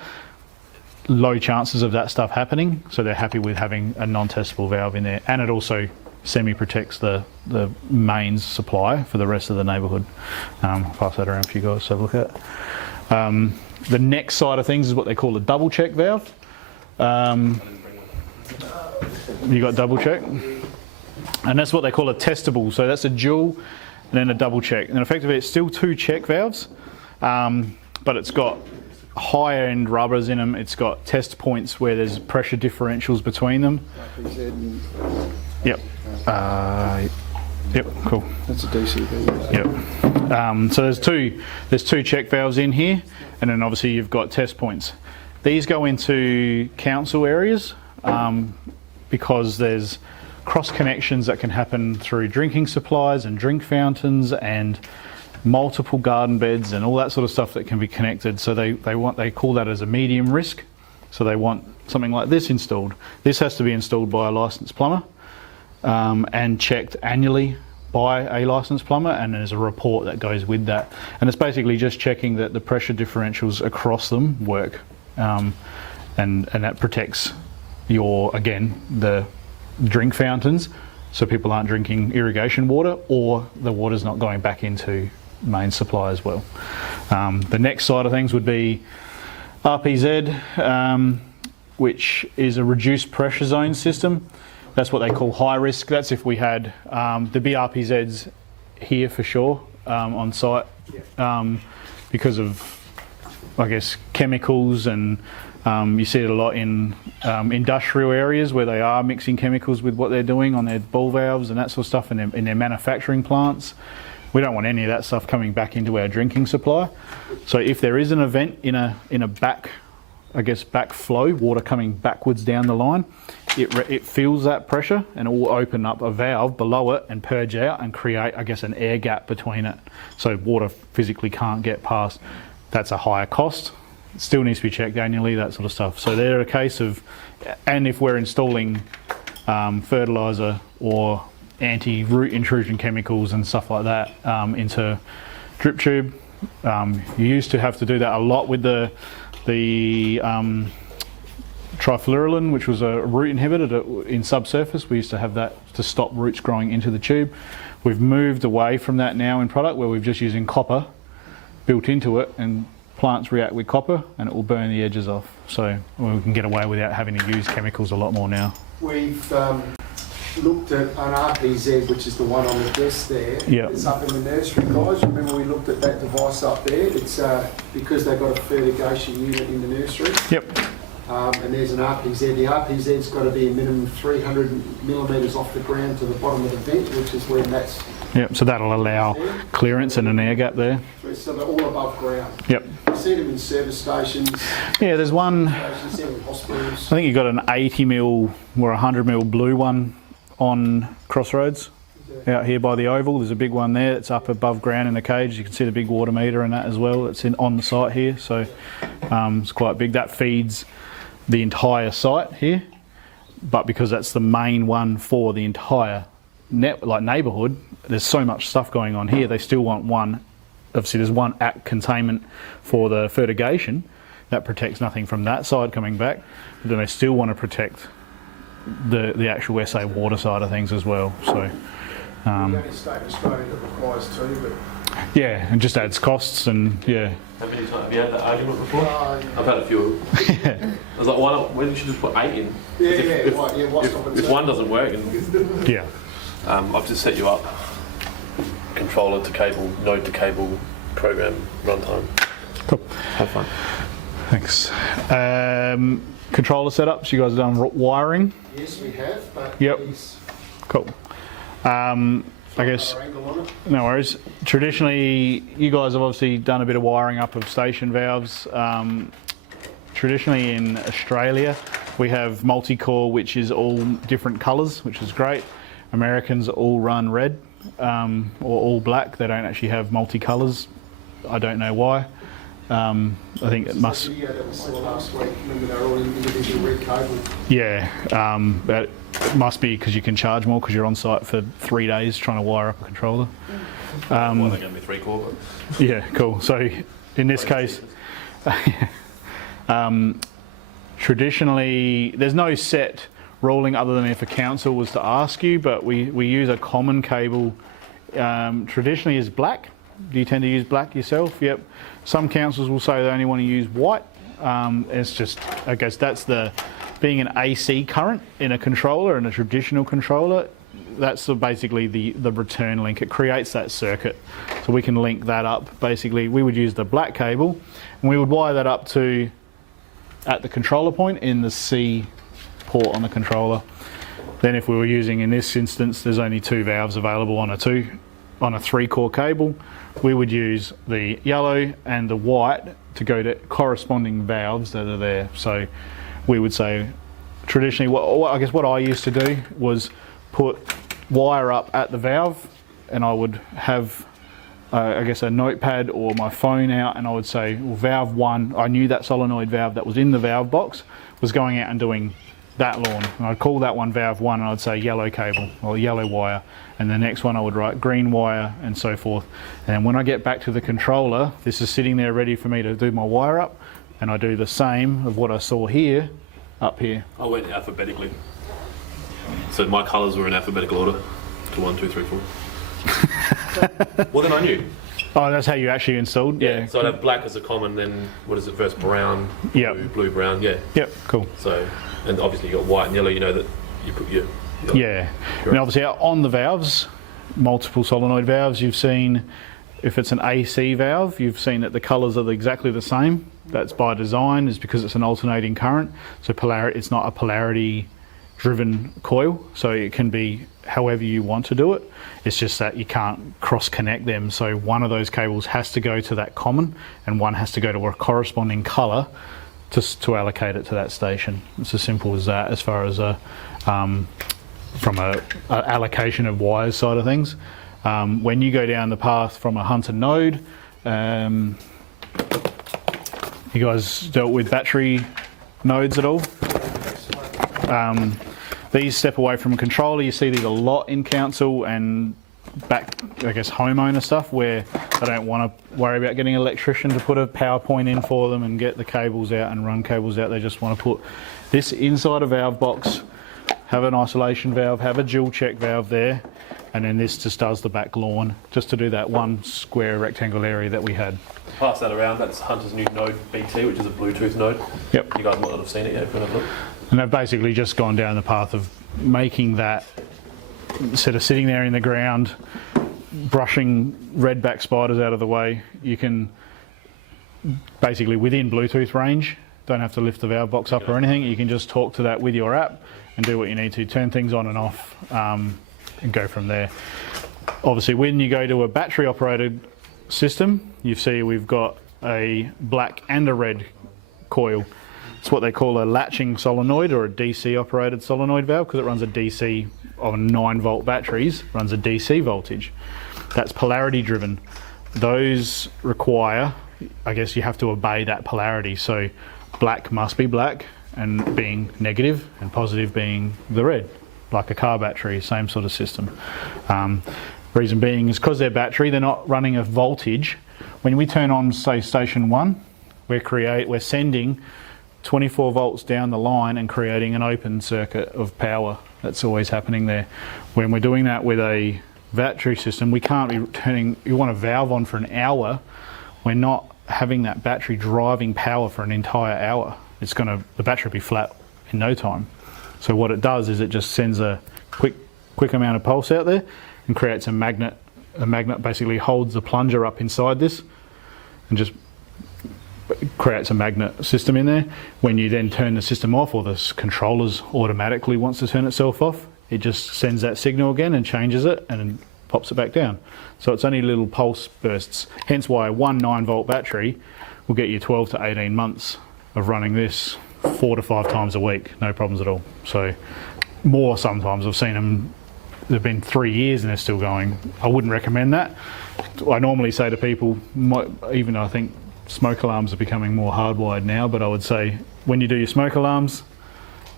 Low chances of that stuff happening, so they're happy with having a non-testable valve in there, and it also semi-protects the mains supply for the rest of the neighbourhood. I'll pass that around for you guys to have a look at. The next side of things is what they call a double check valve. You got double check, and that's what they call a testable. So that's a dual and then a double check, and effectively it's still 2 check valves, but it's got higher end rubbers in them. It's got test points where there's pressure differentials between them. Yep. Yep. Cool. That's a DCV. Yep. So there's two check valves in here, and then obviously you've got test points. These go into council areas because there's cross connections that can happen through drinking supplies and drink fountains and multiple garden beds and all that sort of stuff that can be connected. So they call that as a medium risk. So they want something like this installed. This has to be installed by a licensed plumber and checked annually by a licensed plumber, and there's a report that goes with that. And it's basically just checking that the pressure differentials across them work, and that protects the drink fountains, so people aren't drinking irrigation water, or the water's not going back into main supply as well. The next side of things would be RPZ, which is a reduced pressure zone system. That's what they call high risk. That's if we had the BRPZs here for sure on site, because of, I guess, chemicals, and you see it a lot in industrial areas where they are mixing chemicals with what they're doing on their ball valves and that sort of stuff in their manufacturing plants. We don't want any of that stuff coming back into our drinking supply. So if there is an event in a backflow, water coming backwards down the line, it feels that pressure and it will open up a valve below it and purge out and create, I guess, an air gap between it, so water physically can't get past. That's a higher cost. It still needs to be checked annually, that sort of stuff. So they're a case of, and if we're installing fertiliser or anti-root intrusion chemicals and stuff like that into drip tube, you used to have to do that a lot with the trifluoralin, which was a root inhibitor in subsurface. We used to have that to stop roots growing into the tube. We've moved away from that now in product, where we're just using copper built into it, and plants react with copper and it will burn the edges off. So we can get away without having to use chemicals a lot more now. We've looked at an RPZ, which is the one on the desk there. Yep. It's up in the nursery, guys. Remember we looked at that device up there? It's because they've got a fertigation unit in the nursery. Yep. And there's an RPZ. The RPZ's got to be a minimum 300 millimetres off the ground to the bottom of the vent, which is when that's... Yep, so that'll allow clearance and an air gap there. So they're all above ground. Yep. You see them in service stations. Yeah, there's one, You see them in hospitals. I think you've got an 80 mil or 100 mil blue one on Crossroads out here by the oval. There's a big one there. It's up above ground in a cage. You can see the big water meter and that as well. It's on the site here, so it's quite big. That feeds the entire site here, but because that's the main one for the entire neighbourhood, there's so much stuff going on here, they still want one. Obviously there's one at containment for the fertigation that protects nothing from that side coming back, but then they still want to protect the actual SA water side of things as well. So The only state in Australia that requires 2, but... yeah, and just adds costs, and yeah. How many times have you had that argument before? Yeah. I've had a few. I was like, why didn't you just put 8 in? If one doesn't work, and Yeah. I've just set you up controller to cable, node to cable, program runtime. Cool. Have fun. Thanks. controller setups, you guys have done wiring? Yes, we have, but Yep. he's Cool. I guess, got our angle on it. no worries. Traditionally, you guys have obviously done a bit of wiring up of station valves. Traditionally in Australia, we have multi-core, which is all different colours, which is great. Americans all run red or all black. They don't actually have multi-colours. I don't know why. I think it must. The video that we saw last week, remember they're all in individual red cable. Yeah, but it must be because you can charge more because you're on site for 3 days trying to wire up a controller. Well, they're going to be 3-core. Yeah, cool. So in this case, traditionally, there's no set ruling other than if a council was to ask you, but we use a common cable. Traditionally is black. Do you tend to use black yourself? Yep. Some councils will say they only want to use white. It's just, I guess that's being an AC current in a controller, in a traditional controller, that's basically the return link. It creates that circuit. So we can link that up. Basically, we would use the black cable and we would wire that up to at the controller point in the C port on the controller. Then if we were using, in this instance, there's only 2 valves available on a 3-core cable. We would use the yellow and the white to go to corresponding valves that are there. So we would say, traditionally, I guess what I used to do was put wire up at the valve, and I would have, I guess, a notepad or my phone out, and I would say, well, valve 1, I knew that solenoid valve that was in the valve box was going out and doing that lawn. And I'd call that one valve 1, and I'd say yellow cable or yellow wire. And the next one I would write green wire and so forth. And when I get back to the controller, this is sitting there ready for me to do my wire up, and I do the same of what I saw here, up here. I went alphabetically. So my colours were in alphabetical order to 1, 2, 3, 4. Well, then I knew. Oh, that's how you actually installed? Yeah. So I'd have black as a common, then what is it first? Brown, Yep. blue, brown, yeah. Yep, cool. So, and obviously you got white and yellow, you know that you put your... Yeah, and obviously on the valves, multiple solenoid valves, you've seen, if it's an AC valve, you've seen that the colours are exactly the same. That's by design, is because it's an alternating current. So polarity, it's not a polarity driven coil, so it can be however you want to do it. It's just that you can't cross connect them. So one of those cables has to go to that common and one has to go to a corresponding colour to allocate it to that station. It's as simple as that as far as from a allocation of wires side of things. When you go down the path from a hunter node, you guys dealt with battery nodes at all? These step away from a controller. You see these a lot in council and back, I guess, homeowner stuff where they don't want to worry about getting an electrician to put a power point in for them and get the cables out and run cables out. They just want to put this inside a valve box, have an isolation valve, have a dual check valve there, and then this just does the back lawn, just to do that one square rectangle area that we had. Pass that around, that's Hunter's new node BT, which is a Bluetooth node. Yep. You guys might not have seen it yet, but have a look. And they've basically just gone down the path of making that, instead of sitting there in the ground, brushing redback spiders out of the way, you can basically, within Bluetooth range, don't have to lift the valve box up or anything, you can just talk to that with your app and do what you need to, turn things on and off, and go from there. Obviously, when you go to a battery operated system, you see we've got a black and a red coil. It's what they call a latching solenoid or a DC operated solenoid valve, because it runs a DC on 9-volt batteries, runs a DC voltage. That's polarity driven. Those require, I guess you have to obey that polarity. So black must be black and being negative, and positive being the red, like a car battery, same sort of system. Reason being is because they're battery, they're not running a voltage. When we turn on, say, station 1, we're sending 24 volts down the line and creating an open circuit of power. That's always happening there. When we're doing that with a battery system, we can't be turning, you want a valve on for an hour, we're not having that battery driving power for an entire hour. The battery will be flat in no time. So what it does is it just sends a quick amount of pulse out there and creates a magnet. A magnet basically holds the plunger up inside this and just creates a magnet system in there. When you then turn the system off, or the controllers automatically wants to turn itself off, it just sends that signal again and changes it and then pops it back down. So it's only little pulse bursts. Hence why one 9-volt battery will get you 12 to 18 months of running this 4 to 5 times a week, no problems at all. So more sometimes. I've seen them, they've been 3 years and they're still going. I wouldn't recommend that. I normally say to people, even though I think smoke alarms are becoming more hardwired now, but I would say when you do your smoke alarms,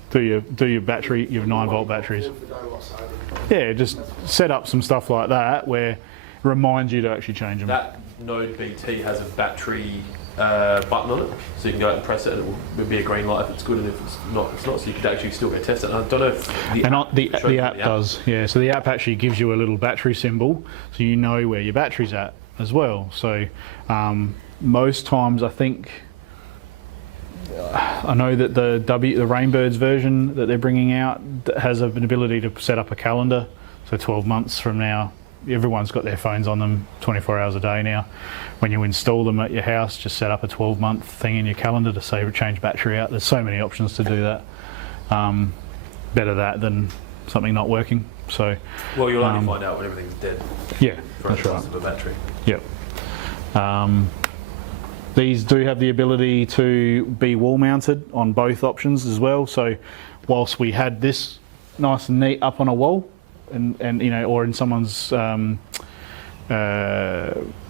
do your battery, your 9-volt batteries. Yeah, just set up some stuff like that where it reminds you to actually change them. That Node BT has a battery button on it, so you can go out and press it and it will be a green light if it's good, and if it's not, so you could actually still go test it. And I don't know if the app does, yeah. So the app actually gives you a little battery symbol, so you know where your battery's at as well. So most times I think, I know that the Rainbirds version that they're bringing out has an ability to set up a calendar. So 12 months from now, everyone's got their phones on them 24 hours a day now. When you install them at your house, just set up a 12-month thing in your calendar to say change battery out. There's so many options to do that. Better that than something not working. So, well, you'll only find out when everything's dead. Yeah, for that's right. Of a battery. Yep. These do have the ability to be wall mounted on both options as well. So whilst we had this nice and neat up on a wall, and you know, or in someone's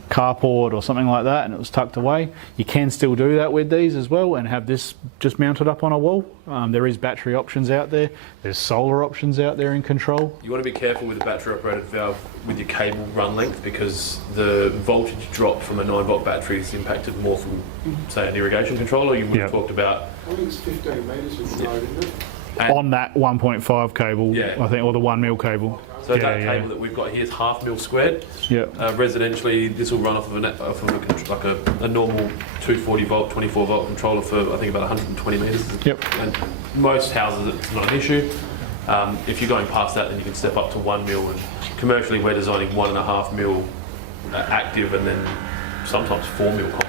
carport or something like that, and it was tucked away, you can still do that with these as well and have this just mounted up on a wall. There is battery options out there. There's solar options out there in control. You want to be careful with the battery operated valve with your cable run length, because the voltage drop from a 9-volt battery is impacted more from, say, an irrigation controller. You would have talked about, I think it's 15 metres with the node, isn't it? On that 1.5 cable, I think, or the 1 mil cable. So that cable that we've got here is 1/2 mil squared. Yeah. Residentially, this will run off of a normal 240 volt, 24 volt controller for I think about 120 metres. Yep. And most houses it's not an issue. If you're going past that, then you can step up to 1 mil. And commercially, we're designing 1.5 mil active, and then sometimes 4 mil copper.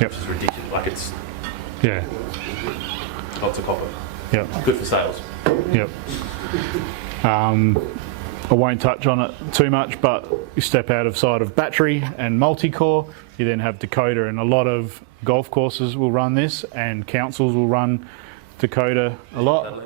Yep. Which is ridiculous. Like it's lots of copper. Yep. Good for sales. Yep. I won't touch on it too much, but you step out of side of battery and multi-core, you then have Decoder, and a lot of golf courses will run this, and councils will run Decoder a lot.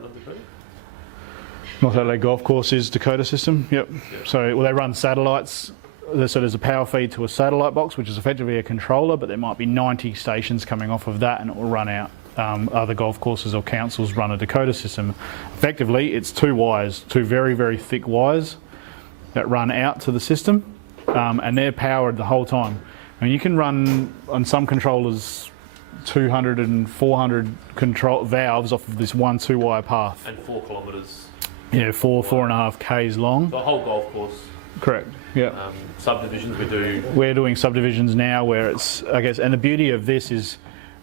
North Adelaide Golf Course is Decoder system, yep. So well, they run satellites, so there's a power feed to a satellite box, which is effectively a controller, but there might be 90 stations coming off of that, and it will run out. Other golf courses or councils run a Decoder system. Effectively, it's 2 wires, 2 very, very thick wires that run out to the system, and they're powered the whole time. I mean, you can run on some controllers 200 and 400 control valves off of this one 2-wire path. And 4 kilometres. Yeah, 4.5 k's long. The whole golf course. Correct. Yeah. Subdivisions we do. We're doing subdivisions now where it's, I guess, and the beauty of this is,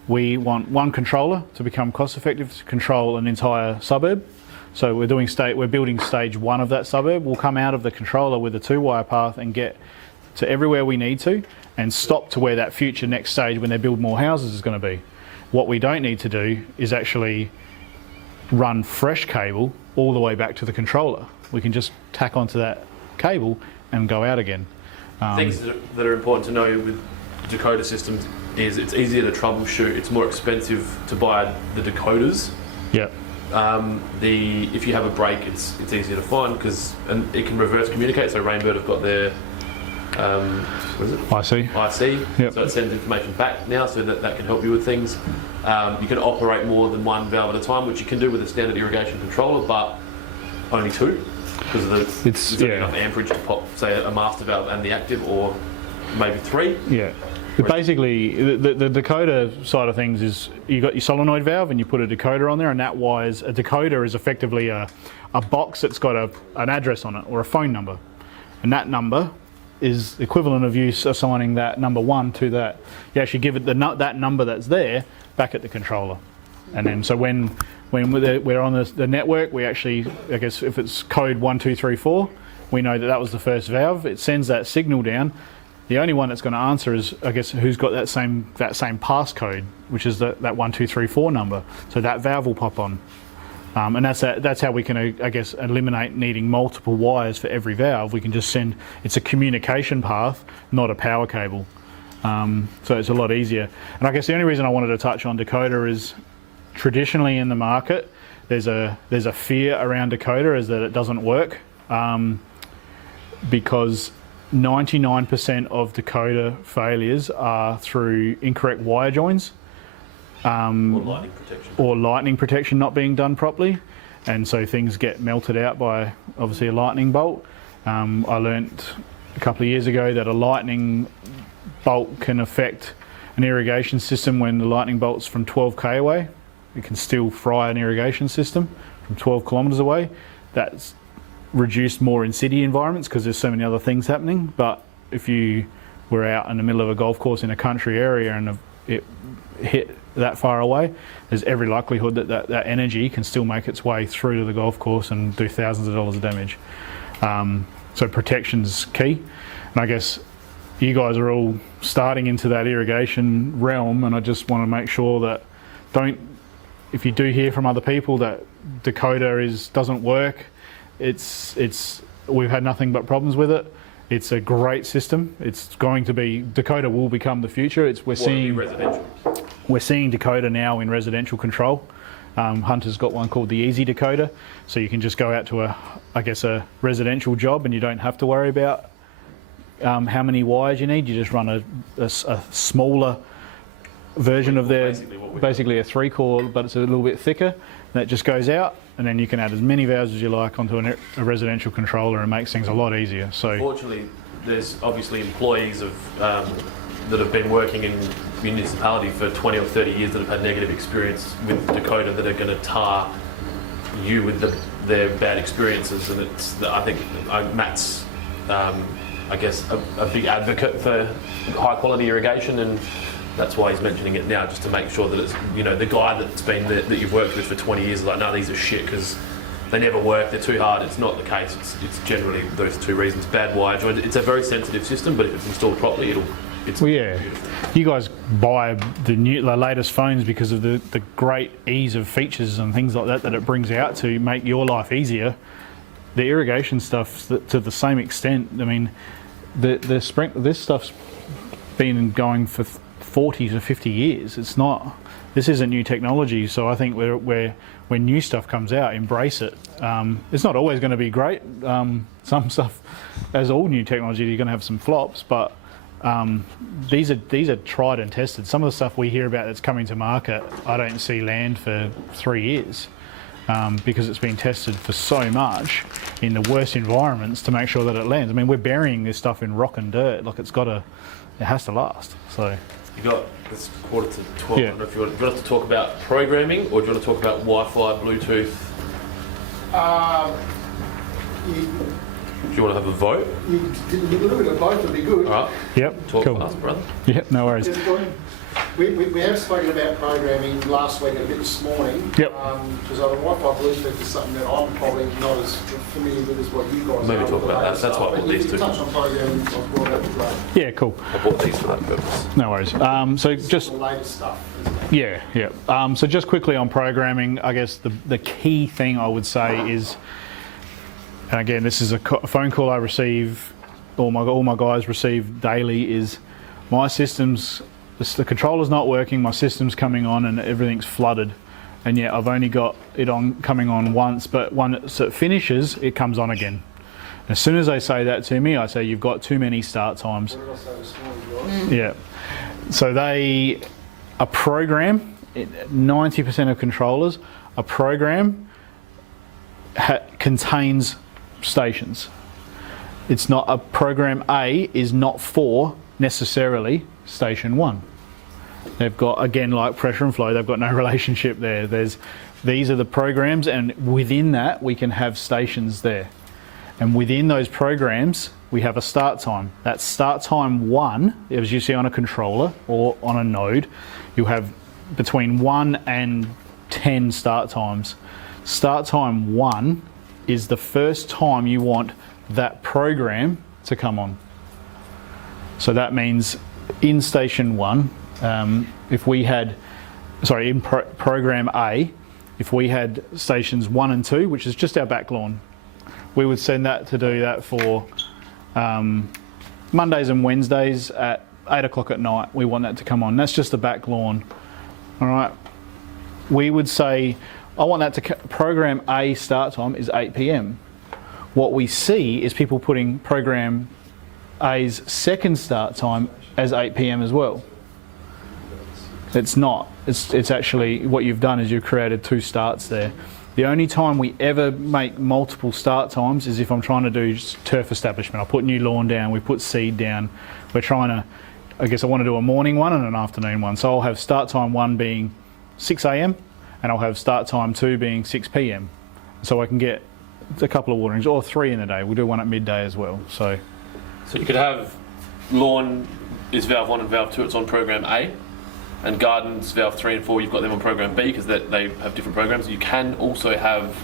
we want one controller to become cost effective to control an entire suburb. So we're building stage 1 of that suburb. We'll come out of the controller with a 2-wire path and get to everywhere we need to, and stop to where that future next stage when they build more houses is going to be. What we don't need to do is actually run fresh cable all the way back to the controller. We can just tack onto that cable and go out again. Things that are important to know with Decoder systems is it's easier to troubleshoot. It's more expensive to buy the decoders. Yeah. If you have a break, it's easier to find and it can reverse communicate. So Rainbird have got their what is it? IC. Yep. So it sends information back now, so that can help you with things. You can operate more than 1 valve at a time, which you can do with a standard irrigation controller, but only 2 because of there's not enough amperage to pop, say, a master valve and the active, or maybe 3. Yeah. But basically, the decoder side of things is you got your solenoid valve and you put a decoder on there, and that wires. A decoder is effectively a box that's got an address on it or a phone number, and that number is equivalent of you assigning that number 1 to that. You actually give it that number that's there back at the controller, and then so when we're on the network, we actually, I guess if it's code 1234, we know that was the first valve. It sends that signal down. The only one that's going to answer is, I guess, who's got that same passcode, which is that 1234 number. So that valve will pop on. And that's how we can, I guess, eliminate needing multiple wires for every valve. We can just send, it's a communication path, not a power cable. So it's a lot easier. And I guess the only reason I wanted to touch on Decoder is traditionally in the market, there's a fear around Decoder is that it doesn't work because 99% of Decoder failures are through incorrect wire joins. Or lightning protection not being done properly, and so things get melted out by obviously a lightning bolt. I learnt a couple of years ago that a lightning bolt can affect an irrigation system when the lightning bolt's from 12k away. It can still fry an irrigation system from 12 kilometres away. That's reduced more in city environments because there's so many other things happening, but if you were out in the middle of a golf course in a country area and it hit that far away, there's every likelihood that energy can still make its way through to the golf course and do thousands of dollars of damage. So protection's key. And I guess you guys are all starting into that irrigation realm, and I just want to make sure that if you do hear from other people that Decoder doesn't work, we've had nothing but problems with it. It's a great system. It's going to be, Decoder will become the future. We're seeing Decoder now in residential control. Hunter's got one called the Easy Decoder, so you can just go out to a residential job and you don't have to worry about how many wires you need. You just run a smaller version of basically a 3-core, but it's a little bit thicker. That just goes out, and then you can add as many valves as you like onto a residential controller, and it makes things a lot easier. So, fortunately, there's obviously employees that have been working in municipality for 20 or 30 years that have had negative experience with Decoder that are going to tar you with their bad experiences, and I think Matt's I guess a big advocate for high quality irrigation, and that's why he's mentioning it now, just to make sure that it's, the guy that you've worked with for 20 years is like, no, these are shit because they never work, they're too hard. It's not the case. It's generally those two reasons. Bad wire joint. It's a very sensitive system, but if it's installed properly, it's beautiful. You guys buy the latest phones because of the great ease of features and things like that it brings out to make your life easier. The irrigation stuff, to the same extent. I mean, this stuff's been going for 40 to 50 years. This isn't new technology, so I think when new stuff comes out, embrace it. It's not always going to be great. Some stuff, as all new technology, you're going to have some flops, but these are tried and tested. Some of the stuff we hear about that's coming to market, I don't see land for 3 years because it's been tested for so much in the worst environments to make sure that it lands. I mean, we're burying this stuff in rock and dirt. Like, it has to last. So. It's 11:45. Yeah. I don't know if you want us to talk about programming, or do you want to talk about Wi-Fi, Bluetooth? Do you want to have a vote? A little bit of both would be good. All right. Yep. Talk cool. fast, brother. Yep. No worries. We have spoken about programming last week and a bit this morning. Yep. Because Wi-Fi Bluetooth is something that I'm probably not as familiar with as what you guys are. Maybe talk about that. That's what I bought these two. Touch on programming, I've brought up great. Yeah. Cool. I bought these for that purpose. No worries. So just the latest stuff. Isn't it? Yeah. So just quickly on programming, I guess the key thing I would say is, and again, this is a phone call I receive, all my guys receive daily, is my system's, the controller's not working, my system's coming on and everything's flooded, and yet I've only got it coming on once, but once it finishes, it comes on again. As soon as they say that to me, I say, you've got too many start times. What did I say this morning, guys? Yeah. So a program, 90% of controllers, a program contains stations. It's not a program A is not for necessarily station 1. They've got, again, like pressure and flow, they've got no relationship there. These are the programs, and within that we can have stations there. And within those programs we have a start time. That start time 1, as you see on a controller or on a node, you have between 1 and 10 start times. Start time 1 is the first time you want that program to come on. So that means in station 1, if we had, sorry, in program A, if we had stations 1 and 2, which is just our back lawn, we would send that to do that for Mondays and Wednesdays at 8 o'clock at night. We want that to come on. That's just the back lawn. All right. We would say, I want that to, program A start time is 8 p.m. What we see is people putting program A's second start time as 8 p.m. as well. It's not. It's actually, what you've done is you've created 2 starts there. The only time we ever make multiple start times is if I'm trying to do turf establishment. I put new lawn down, we put seed down. We're trying to, I guess I want to do a morning one and an afternoon one. So I'll have start time 1 being 6 a.m. and I'll have start time 2 being 6 p.m. So I can get a couple of waterings, or 3 in a day. We'll do one at midday as well. So you could have lawn is valve 1 and valve 2, it's on program A, and gardens valve 3 and 4, you've got them on program B because they have different programs. You can also have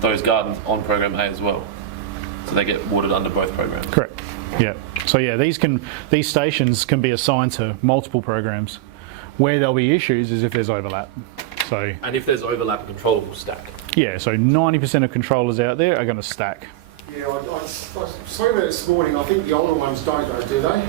those gardens on program A as well, so they get watered under both programs. correct. Yeah. So yeah, these stations can be assigned to multiple programs. Where there'll be issues is if there's overlap. So And if there's overlap, a controller will stack. yeah, so 90% of controllers out there are going to stack. Yeah, I saw that this morning. I think the older ones don't though, do they?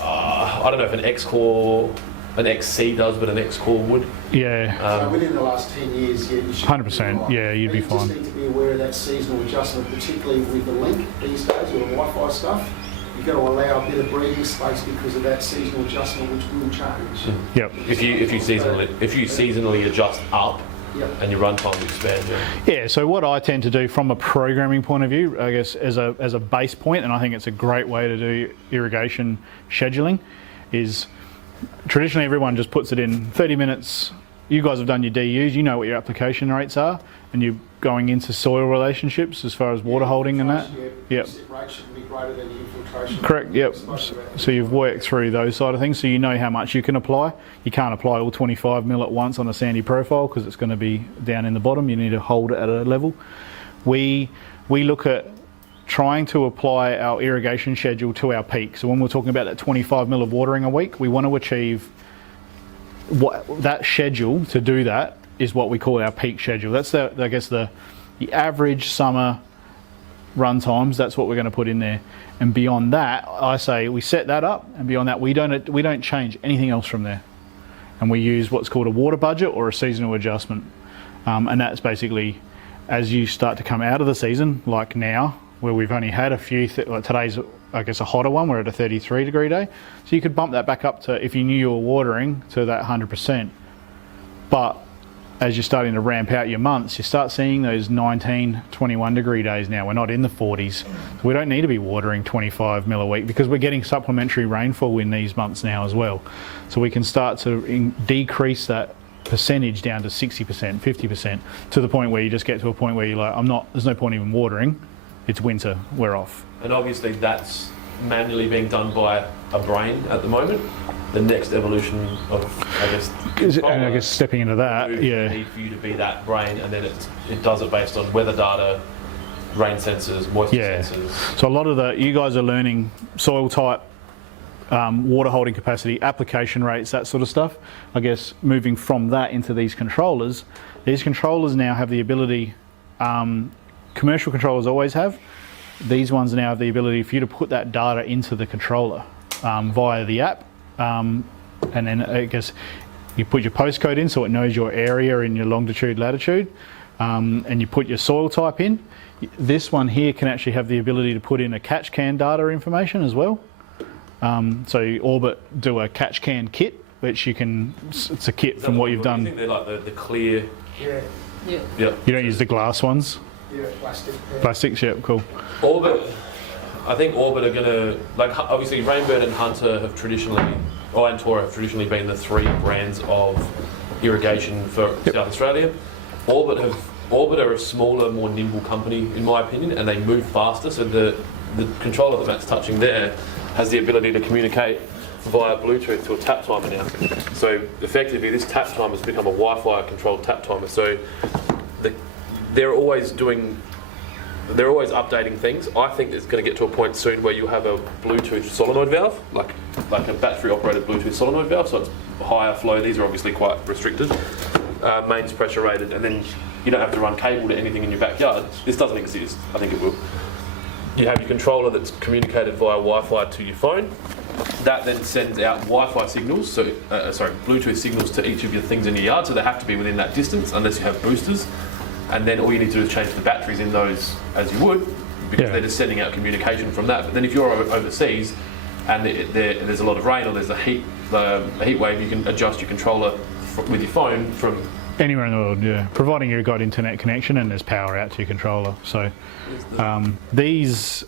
I don't know if an X-Core, an XC does, but an X-Core would. Yeah. So within the last 10 years, yeah, you should 100%, yeah, you'd be fine. You just need to be aware of that seasonal adjustment, particularly with the link these days, or the Wi-Fi stuff. You've got to allow a bit of breathing space because of that seasonal adjustment, which will change. Yep. If you seasonally adjust up, Yep. and your runtime will expand. Yeah, so what I tend to do from a programming point of view, I guess as a base point, and I think it's a great way to do irrigation scheduling, is traditionally everyone just puts it in 30 minutes. You guys have done your DUs, you know what your application rates are, and you're going into soil relationships as far as water holding and that. Yep. Yep. Rate should be greater than the infiltration. Correct, yep. So you've worked through those side of things, so you know how much you can apply. You can't apply all 25 mil at once on a sandy profile because it's going to be down in the bottom. You need to hold it at a level. We look at trying to apply our irrigation schedule to our peak. So when we're talking about that 25 mil of watering a week, we want to achieve that schedule. To do that is what we call our peak schedule. That's the average summer run times. That's what we're going to put in there. And beyond that, I say we set that up, and beyond that we don't change anything else from there. And we use what's called a water budget or a seasonal adjustment. And that's basically as you start to come out of the season, like now, where we've only had a few, like today's I guess a hotter one, we're at a 33 degree day. So you could bump that back up to, if you knew you were watering, to that 100%. But as you're starting to ramp out your months, you start seeing those 19, 21 degree days now. We're not in the 40s. So we don't need to be watering 25 mil a week because we're getting supplementary rainfall in these months now as well. So we can start to decrease that percentage down to 60%, 50%, to the point where you just get to a point where you're like, there's no point even watering. It's winter, we're off. And obviously that's manually being done by a brain at the moment. The next evolution of, I guess, stepping into that, yeah. Need for you to be that brain, and then it does it based on weather data, rain sensors, moisture sensors. So a lot of you guys are learning soil type, water holding capacity, application rates, that sort of stuff. I guess moving from that into these controllers now have the ability, commercial controllers always have, these ones now have the ability for you to put that data into the controller via the app. And then I guess you put your postcode in so it knows your area and your longitude, latitude, and you put your soil type in. This one here can actually have the ability to put in a catch can data information as well. So Orbit do a catch can kit, which you can, it's a kit from what you've done. I think they're like the clear. Yeah. Yeah. You don't use the glass ones? Yeah, plastic. Yeah. Plastics, yeah, cool. Orbit, I think Orbit are going to, like, obviously Rainbird and Hunter have traditionally, and Tora have traditionally been the three brands of irrigation for South Australia. Orbit are a smaller, more nimble company, in my opinion, and they move faster. So the controller that Matt's touching there has the ability to communicate via Bluetooth to a tap timer now. So effectively, this tap timer has become a Wi-Fi controlled tap timer. So they're always doing they're always updating things. I think it's going to get to a point soon where you have a Bluetooth solenoid valve, like a battery-operated Bluetooth solenoid valve, so it's higher flow. These are obviously quite restricted, mains pressure rated, and then you don't have to run cable to anything in your backyard. This doesn't exist. I think it will. You have your controller that's communicated via Wi-Fi to your phone. That then sends out Wi-Fi signals, so Bluetooth signals to each of your things in your yard, so they have to be within that distance unless you have boosters. And then all you need to do is change the batteries in those as you would, because they're just sending out communication from that. But then if you're overseas and there's a lot of rain or there's a heat wave, you can adjust your controller with your phone from anywhere in the world, yeah. Providing you've got internet connection and there's power out to your controller. So these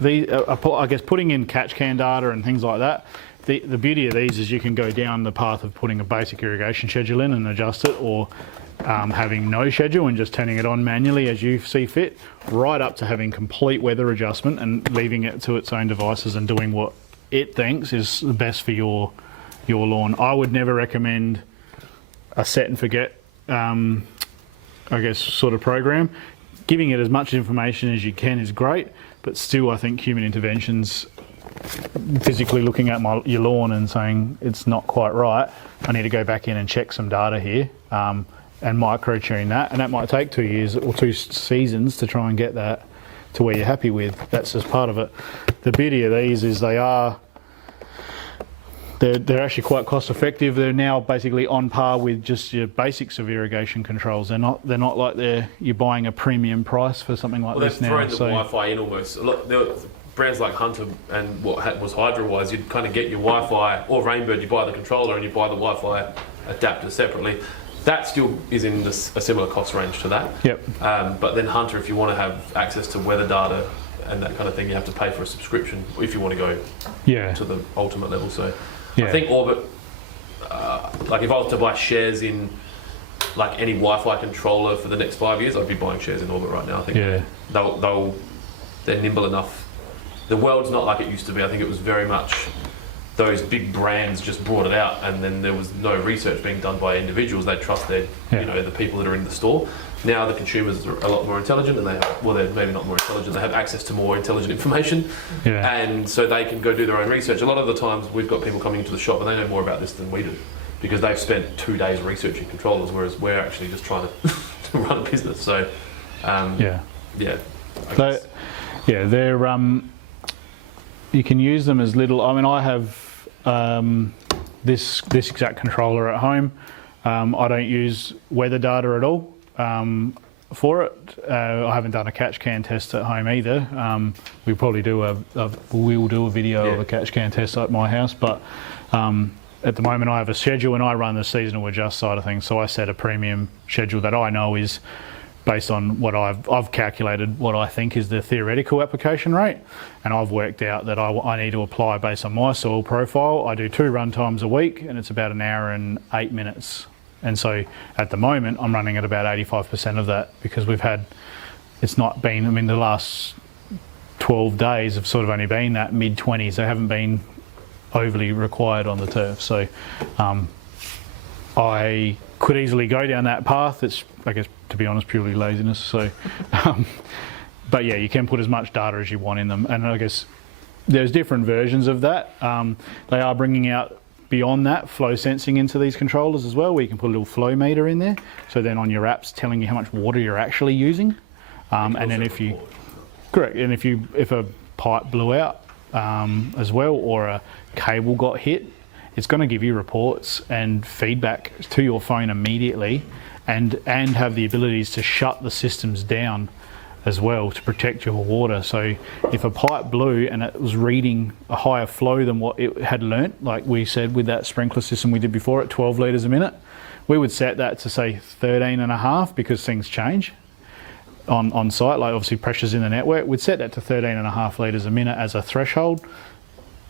I guess putting in catch can data and things like that, the beauty of these is you can go down the path of putting a basic irrigation schedule in and adjust it, or having no schedule and just turning it on manually as you see fit, right up to having complete weather adjustment and leaving it to its own devices and doing what it thinks is the best for your lawn. I would never recommend a set and forget, I guess, sort of program. Giving it as much information as you can is great, but still I think human interventions, physically looking at your lawn and saying it's not quite right, I need to go back in and check some data here, and micro-tune that, and that might take 2 years or 2 seasons to try and get that to where you're happy with. That's just part of it. The beauty of these is they're actually quite cost effective. They're now basically on par with just your basics of irrigation controls. They're not like you're buying a premium price for something like this now. They've thrown the Wi-Fi in almost. Brands like Hunter and what was Hydro-wise, you'd kind of get your Wi-Fi, or Rainbird, you buy the controller and you buy the Wi-Fi adapter separately. That still is in a similar cost range to that. Yep. But then Hunter, if you want to have access to weather data and that kind of thing, you have to pay for a subscription if you want to go to the ultimate level. So I think Orbit, like if I was to buy shares in like any Wi-Fi controller for the next 5 years, I'd be buying shares in Orbit right now. I think they're nimble enough. The world's not like it used to be. I think it was very much those big brands just brought it out, and then there was no research being done by individuals. They trusted, the people that are in the store. Now the consumers are a lot more intelligent, and they're maybe not more intelligent. They have access to more intelligent information, and so they can go do their own research. A lot of the times, we've got people coming into the shop, and they know more about this than we do, because they've spent 2 days researching controllers, whereas we're actually just trying to run a business. So, they're you can use them as little. I mean, I have this exact controller at home. I don't use weather data at all for it. I haven't done a catch can test at home either. We probably we'll do a video of a catch can test at my house, but at the moment I have a schedule and I run the seasonal adjust side of things. So I set a premium schedule that I know is based on what I've calculated what I think is the theoretical application rate, and I've worked out that I need to apply based on my soil profile. I do 2 run times a week, and it's about 1 hour and 8 minutes. And so at the moment I'm running at about 85% of that, because it's not been, I mean, the last 12 days have sort of only been that mid-20s. They haven't been overly required on the turf. So I could easily go down that path. It's, I guess, to be honest, purely laziness. So, but yeah, you can put as much data as you want in them. And I guess there's different versions of that. They are bringing out beyond that flow sensing into these controllers as well, where you can put a little flow meter in there. So then on your app's telling you how much water you're actually using. And then if a pipe blew out as well, or a cable got hit, it's going to give you reports and feedback to your phone immediately, and have the abilities to shut the systems down as well to protect your water. So if a pipe blew and it was reading a higher flow than what it had learnt, like we said with that sprinkler system we did before at 12 litres a minute, we would set that to say 13.5, because things change on site, like obviously pressures in the network. We'd set that to 13.5 litres a minute as a threshold.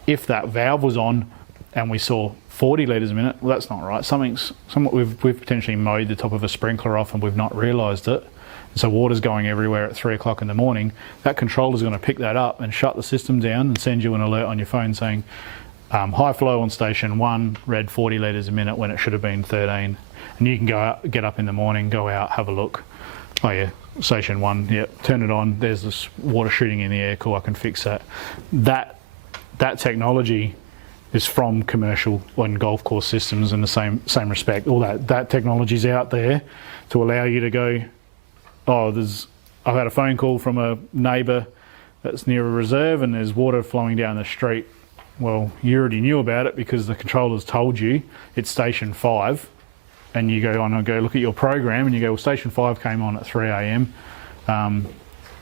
If that valve was on and we saw 40 litres a minute, well, that's not right. We've potentially mowed the top of a sprinkler off and we've not realised it. And so water's going everywhere at 3 o'clock in the morning. That controller's going to pick that up and shut the system down and send you an alert on your phone saying high flow on station 1, read 40 litres a minute when it should have been 13. And you can go out, get up in the morning, go out, have a look. Oh yeah, Station 1, yep, turn it on, there's this water shooting in the air, cool, I can fix that. That technology is from commercial and golf course systems in the same respect. All that technology's out there to allow you to go, oh, I've had a phone call from a neighbour that's near a reserve and there's water flowing down the street. Well, you already knew about it because the controllers told you it's station 5, and you go on and go look at your program and you go, well, station 5 came on at 3 a.m.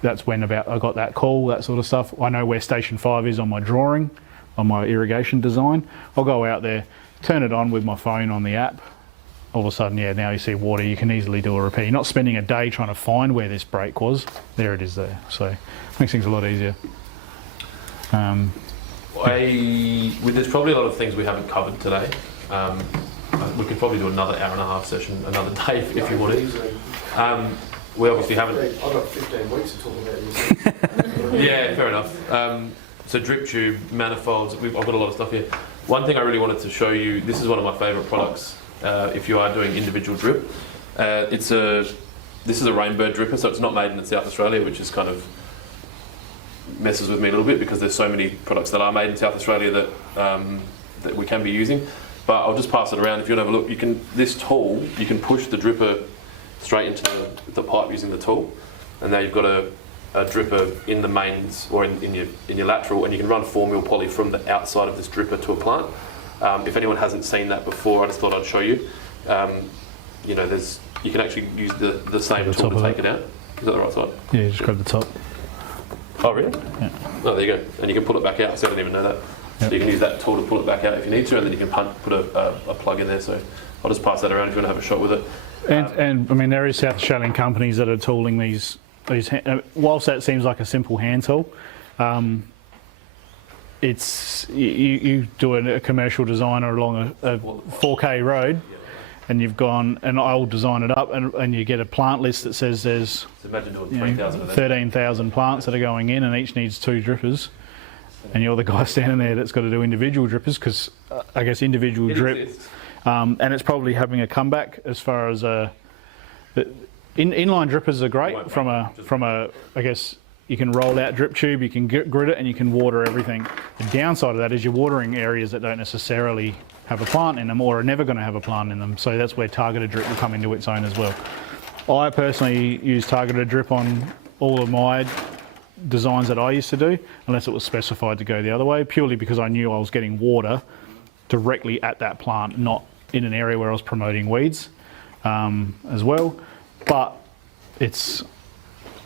That's when I got that call, that sort of stuff. I know where station 5 is on my drawing, on my irrigation design. I'll go out there, turn it on with my phone on the app. All of a sudden, yeah, now you see water, you can easily do a repair. You're not spending a day trying to find where this break was. There it is there. So it makes things a lot easier. There's probably a lot of things we haven't covered today. We could probably do another hour and a half session another day if you wanted. We obviously haven't. I've got 15 weeks to talk about this. Yeah, fair enough. So drip tube, manifolds, I've got a lot of stuff here. One thing I really wanted to show you, this is one of my favourite products if you are doing individual drip. This is a Rainbird dripper, so it's not made in South Australia, which is kind of messes with me a little bit because there's so many products that are made in South Australia that we can be using. But I'll just pass it around. If you want to have a look, this tool, you can push the dripper straight into the pipe using the tool, and now you've got a dripper in the mains or in your lateral, and you can run 4 mil poly from the outside of this dripper to a plant. If anyone hasn't seen that before, I just thought I'd show you. You can actually use the same tool to take it out. Is that the right side? Yeah, just grab the top. Oh, really? Yeah. Oh, there you go. And you can pull it back out, so I didn't even know that. Yep. So you can use that tool to pull it back out if you need to, and then you can put a plug in there. So I'll just pass that around if you want to have a shot with it. And I mean, there is South Australian companies that are tooling these whilst that seems like a simple hand tool, it's you do a commercial design along a 4K road, and you've gone, and I'll design it up, and you get a plant list that says there's 13,000 plants that are going in, and each needs 2 drippers, and you're the guy standing there that's got to do individual drippers because I guess individual drip, and it's probably having a comeback as far as inline drippers are great from a I guess you can roll out drip tube, you can grid it, and you can water everything. The downside of that is you're watering areas that don't necessarily have a plant in them or are never going to have a plant in them. So that's where targeted drip will come into its own as well. I personally use targeted drip on all of my designs that I used to do, unless it was specified to go the other way, purely because I knew I was getting water directly at that plant, not in an area where I was promoting weeds as well. But it's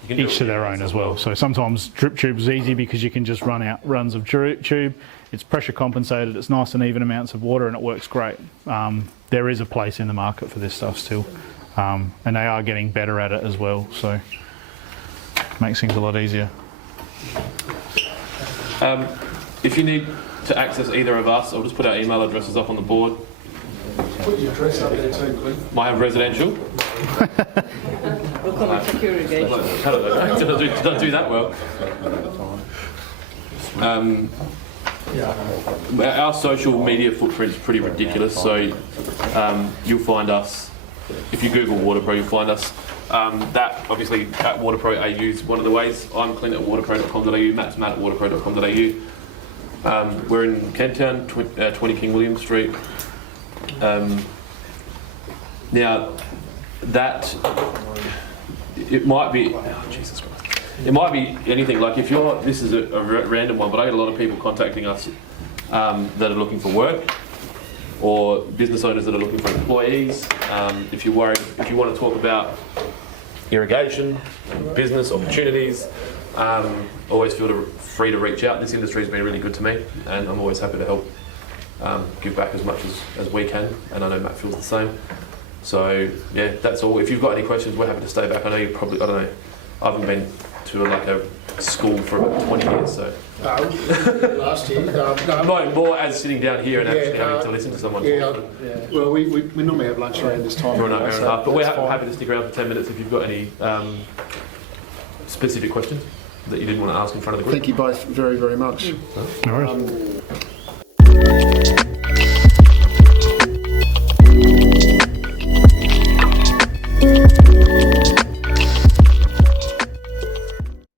each to their own as well. So sometimes drip tube is easy because you can just run out runs of drip tube. It's pressure compensated, it's nice and even amounts of water, and it works great. There is a place in the market for this stuff still, and they are getting better at it as well, so it makes things a lot easier. If you need to access either of us, I'll just put our email addresses up on the board. Put your address up there too, Clint. My residential. We'll come and check your irrigation. Don't do that well. Our social media footprint is pretty ridiculous, so you'll find us, if you Google Waterpro, you'll find us. That obviously at Waterpro AU is one of the ways. I'm Clint at waterpro.com.au, Matt's Matt at waterpro.com.au. We're in Kentown, 20 King William Street. Now, that it might be, Jesus Christ, it might be anything. Like if you're, this is a random one, but I get a lot of people contacting us that are looking for work, or business owners that are looking for employees. If you want to talk about irrigation, business opportunities, always feel free to reach out. This industry has been really good to me, and I'm always happy to help give back as much as we can, and I know Matt feels the same. So yeah, that's all. If you've got any questions, we're happy to stay back. I know you probably, I don't know, I haven't been to like a school for about 20 years, so. Last year. No, more as sitting down here and actually having to listen to someone talk. Well, we normally have lunch around this time. For an hour and a half, but we're happy to stick around for 10 minutes if you've got any specific questions that you didn't want to ask in front of the group. Thank you both very, very much. No worries.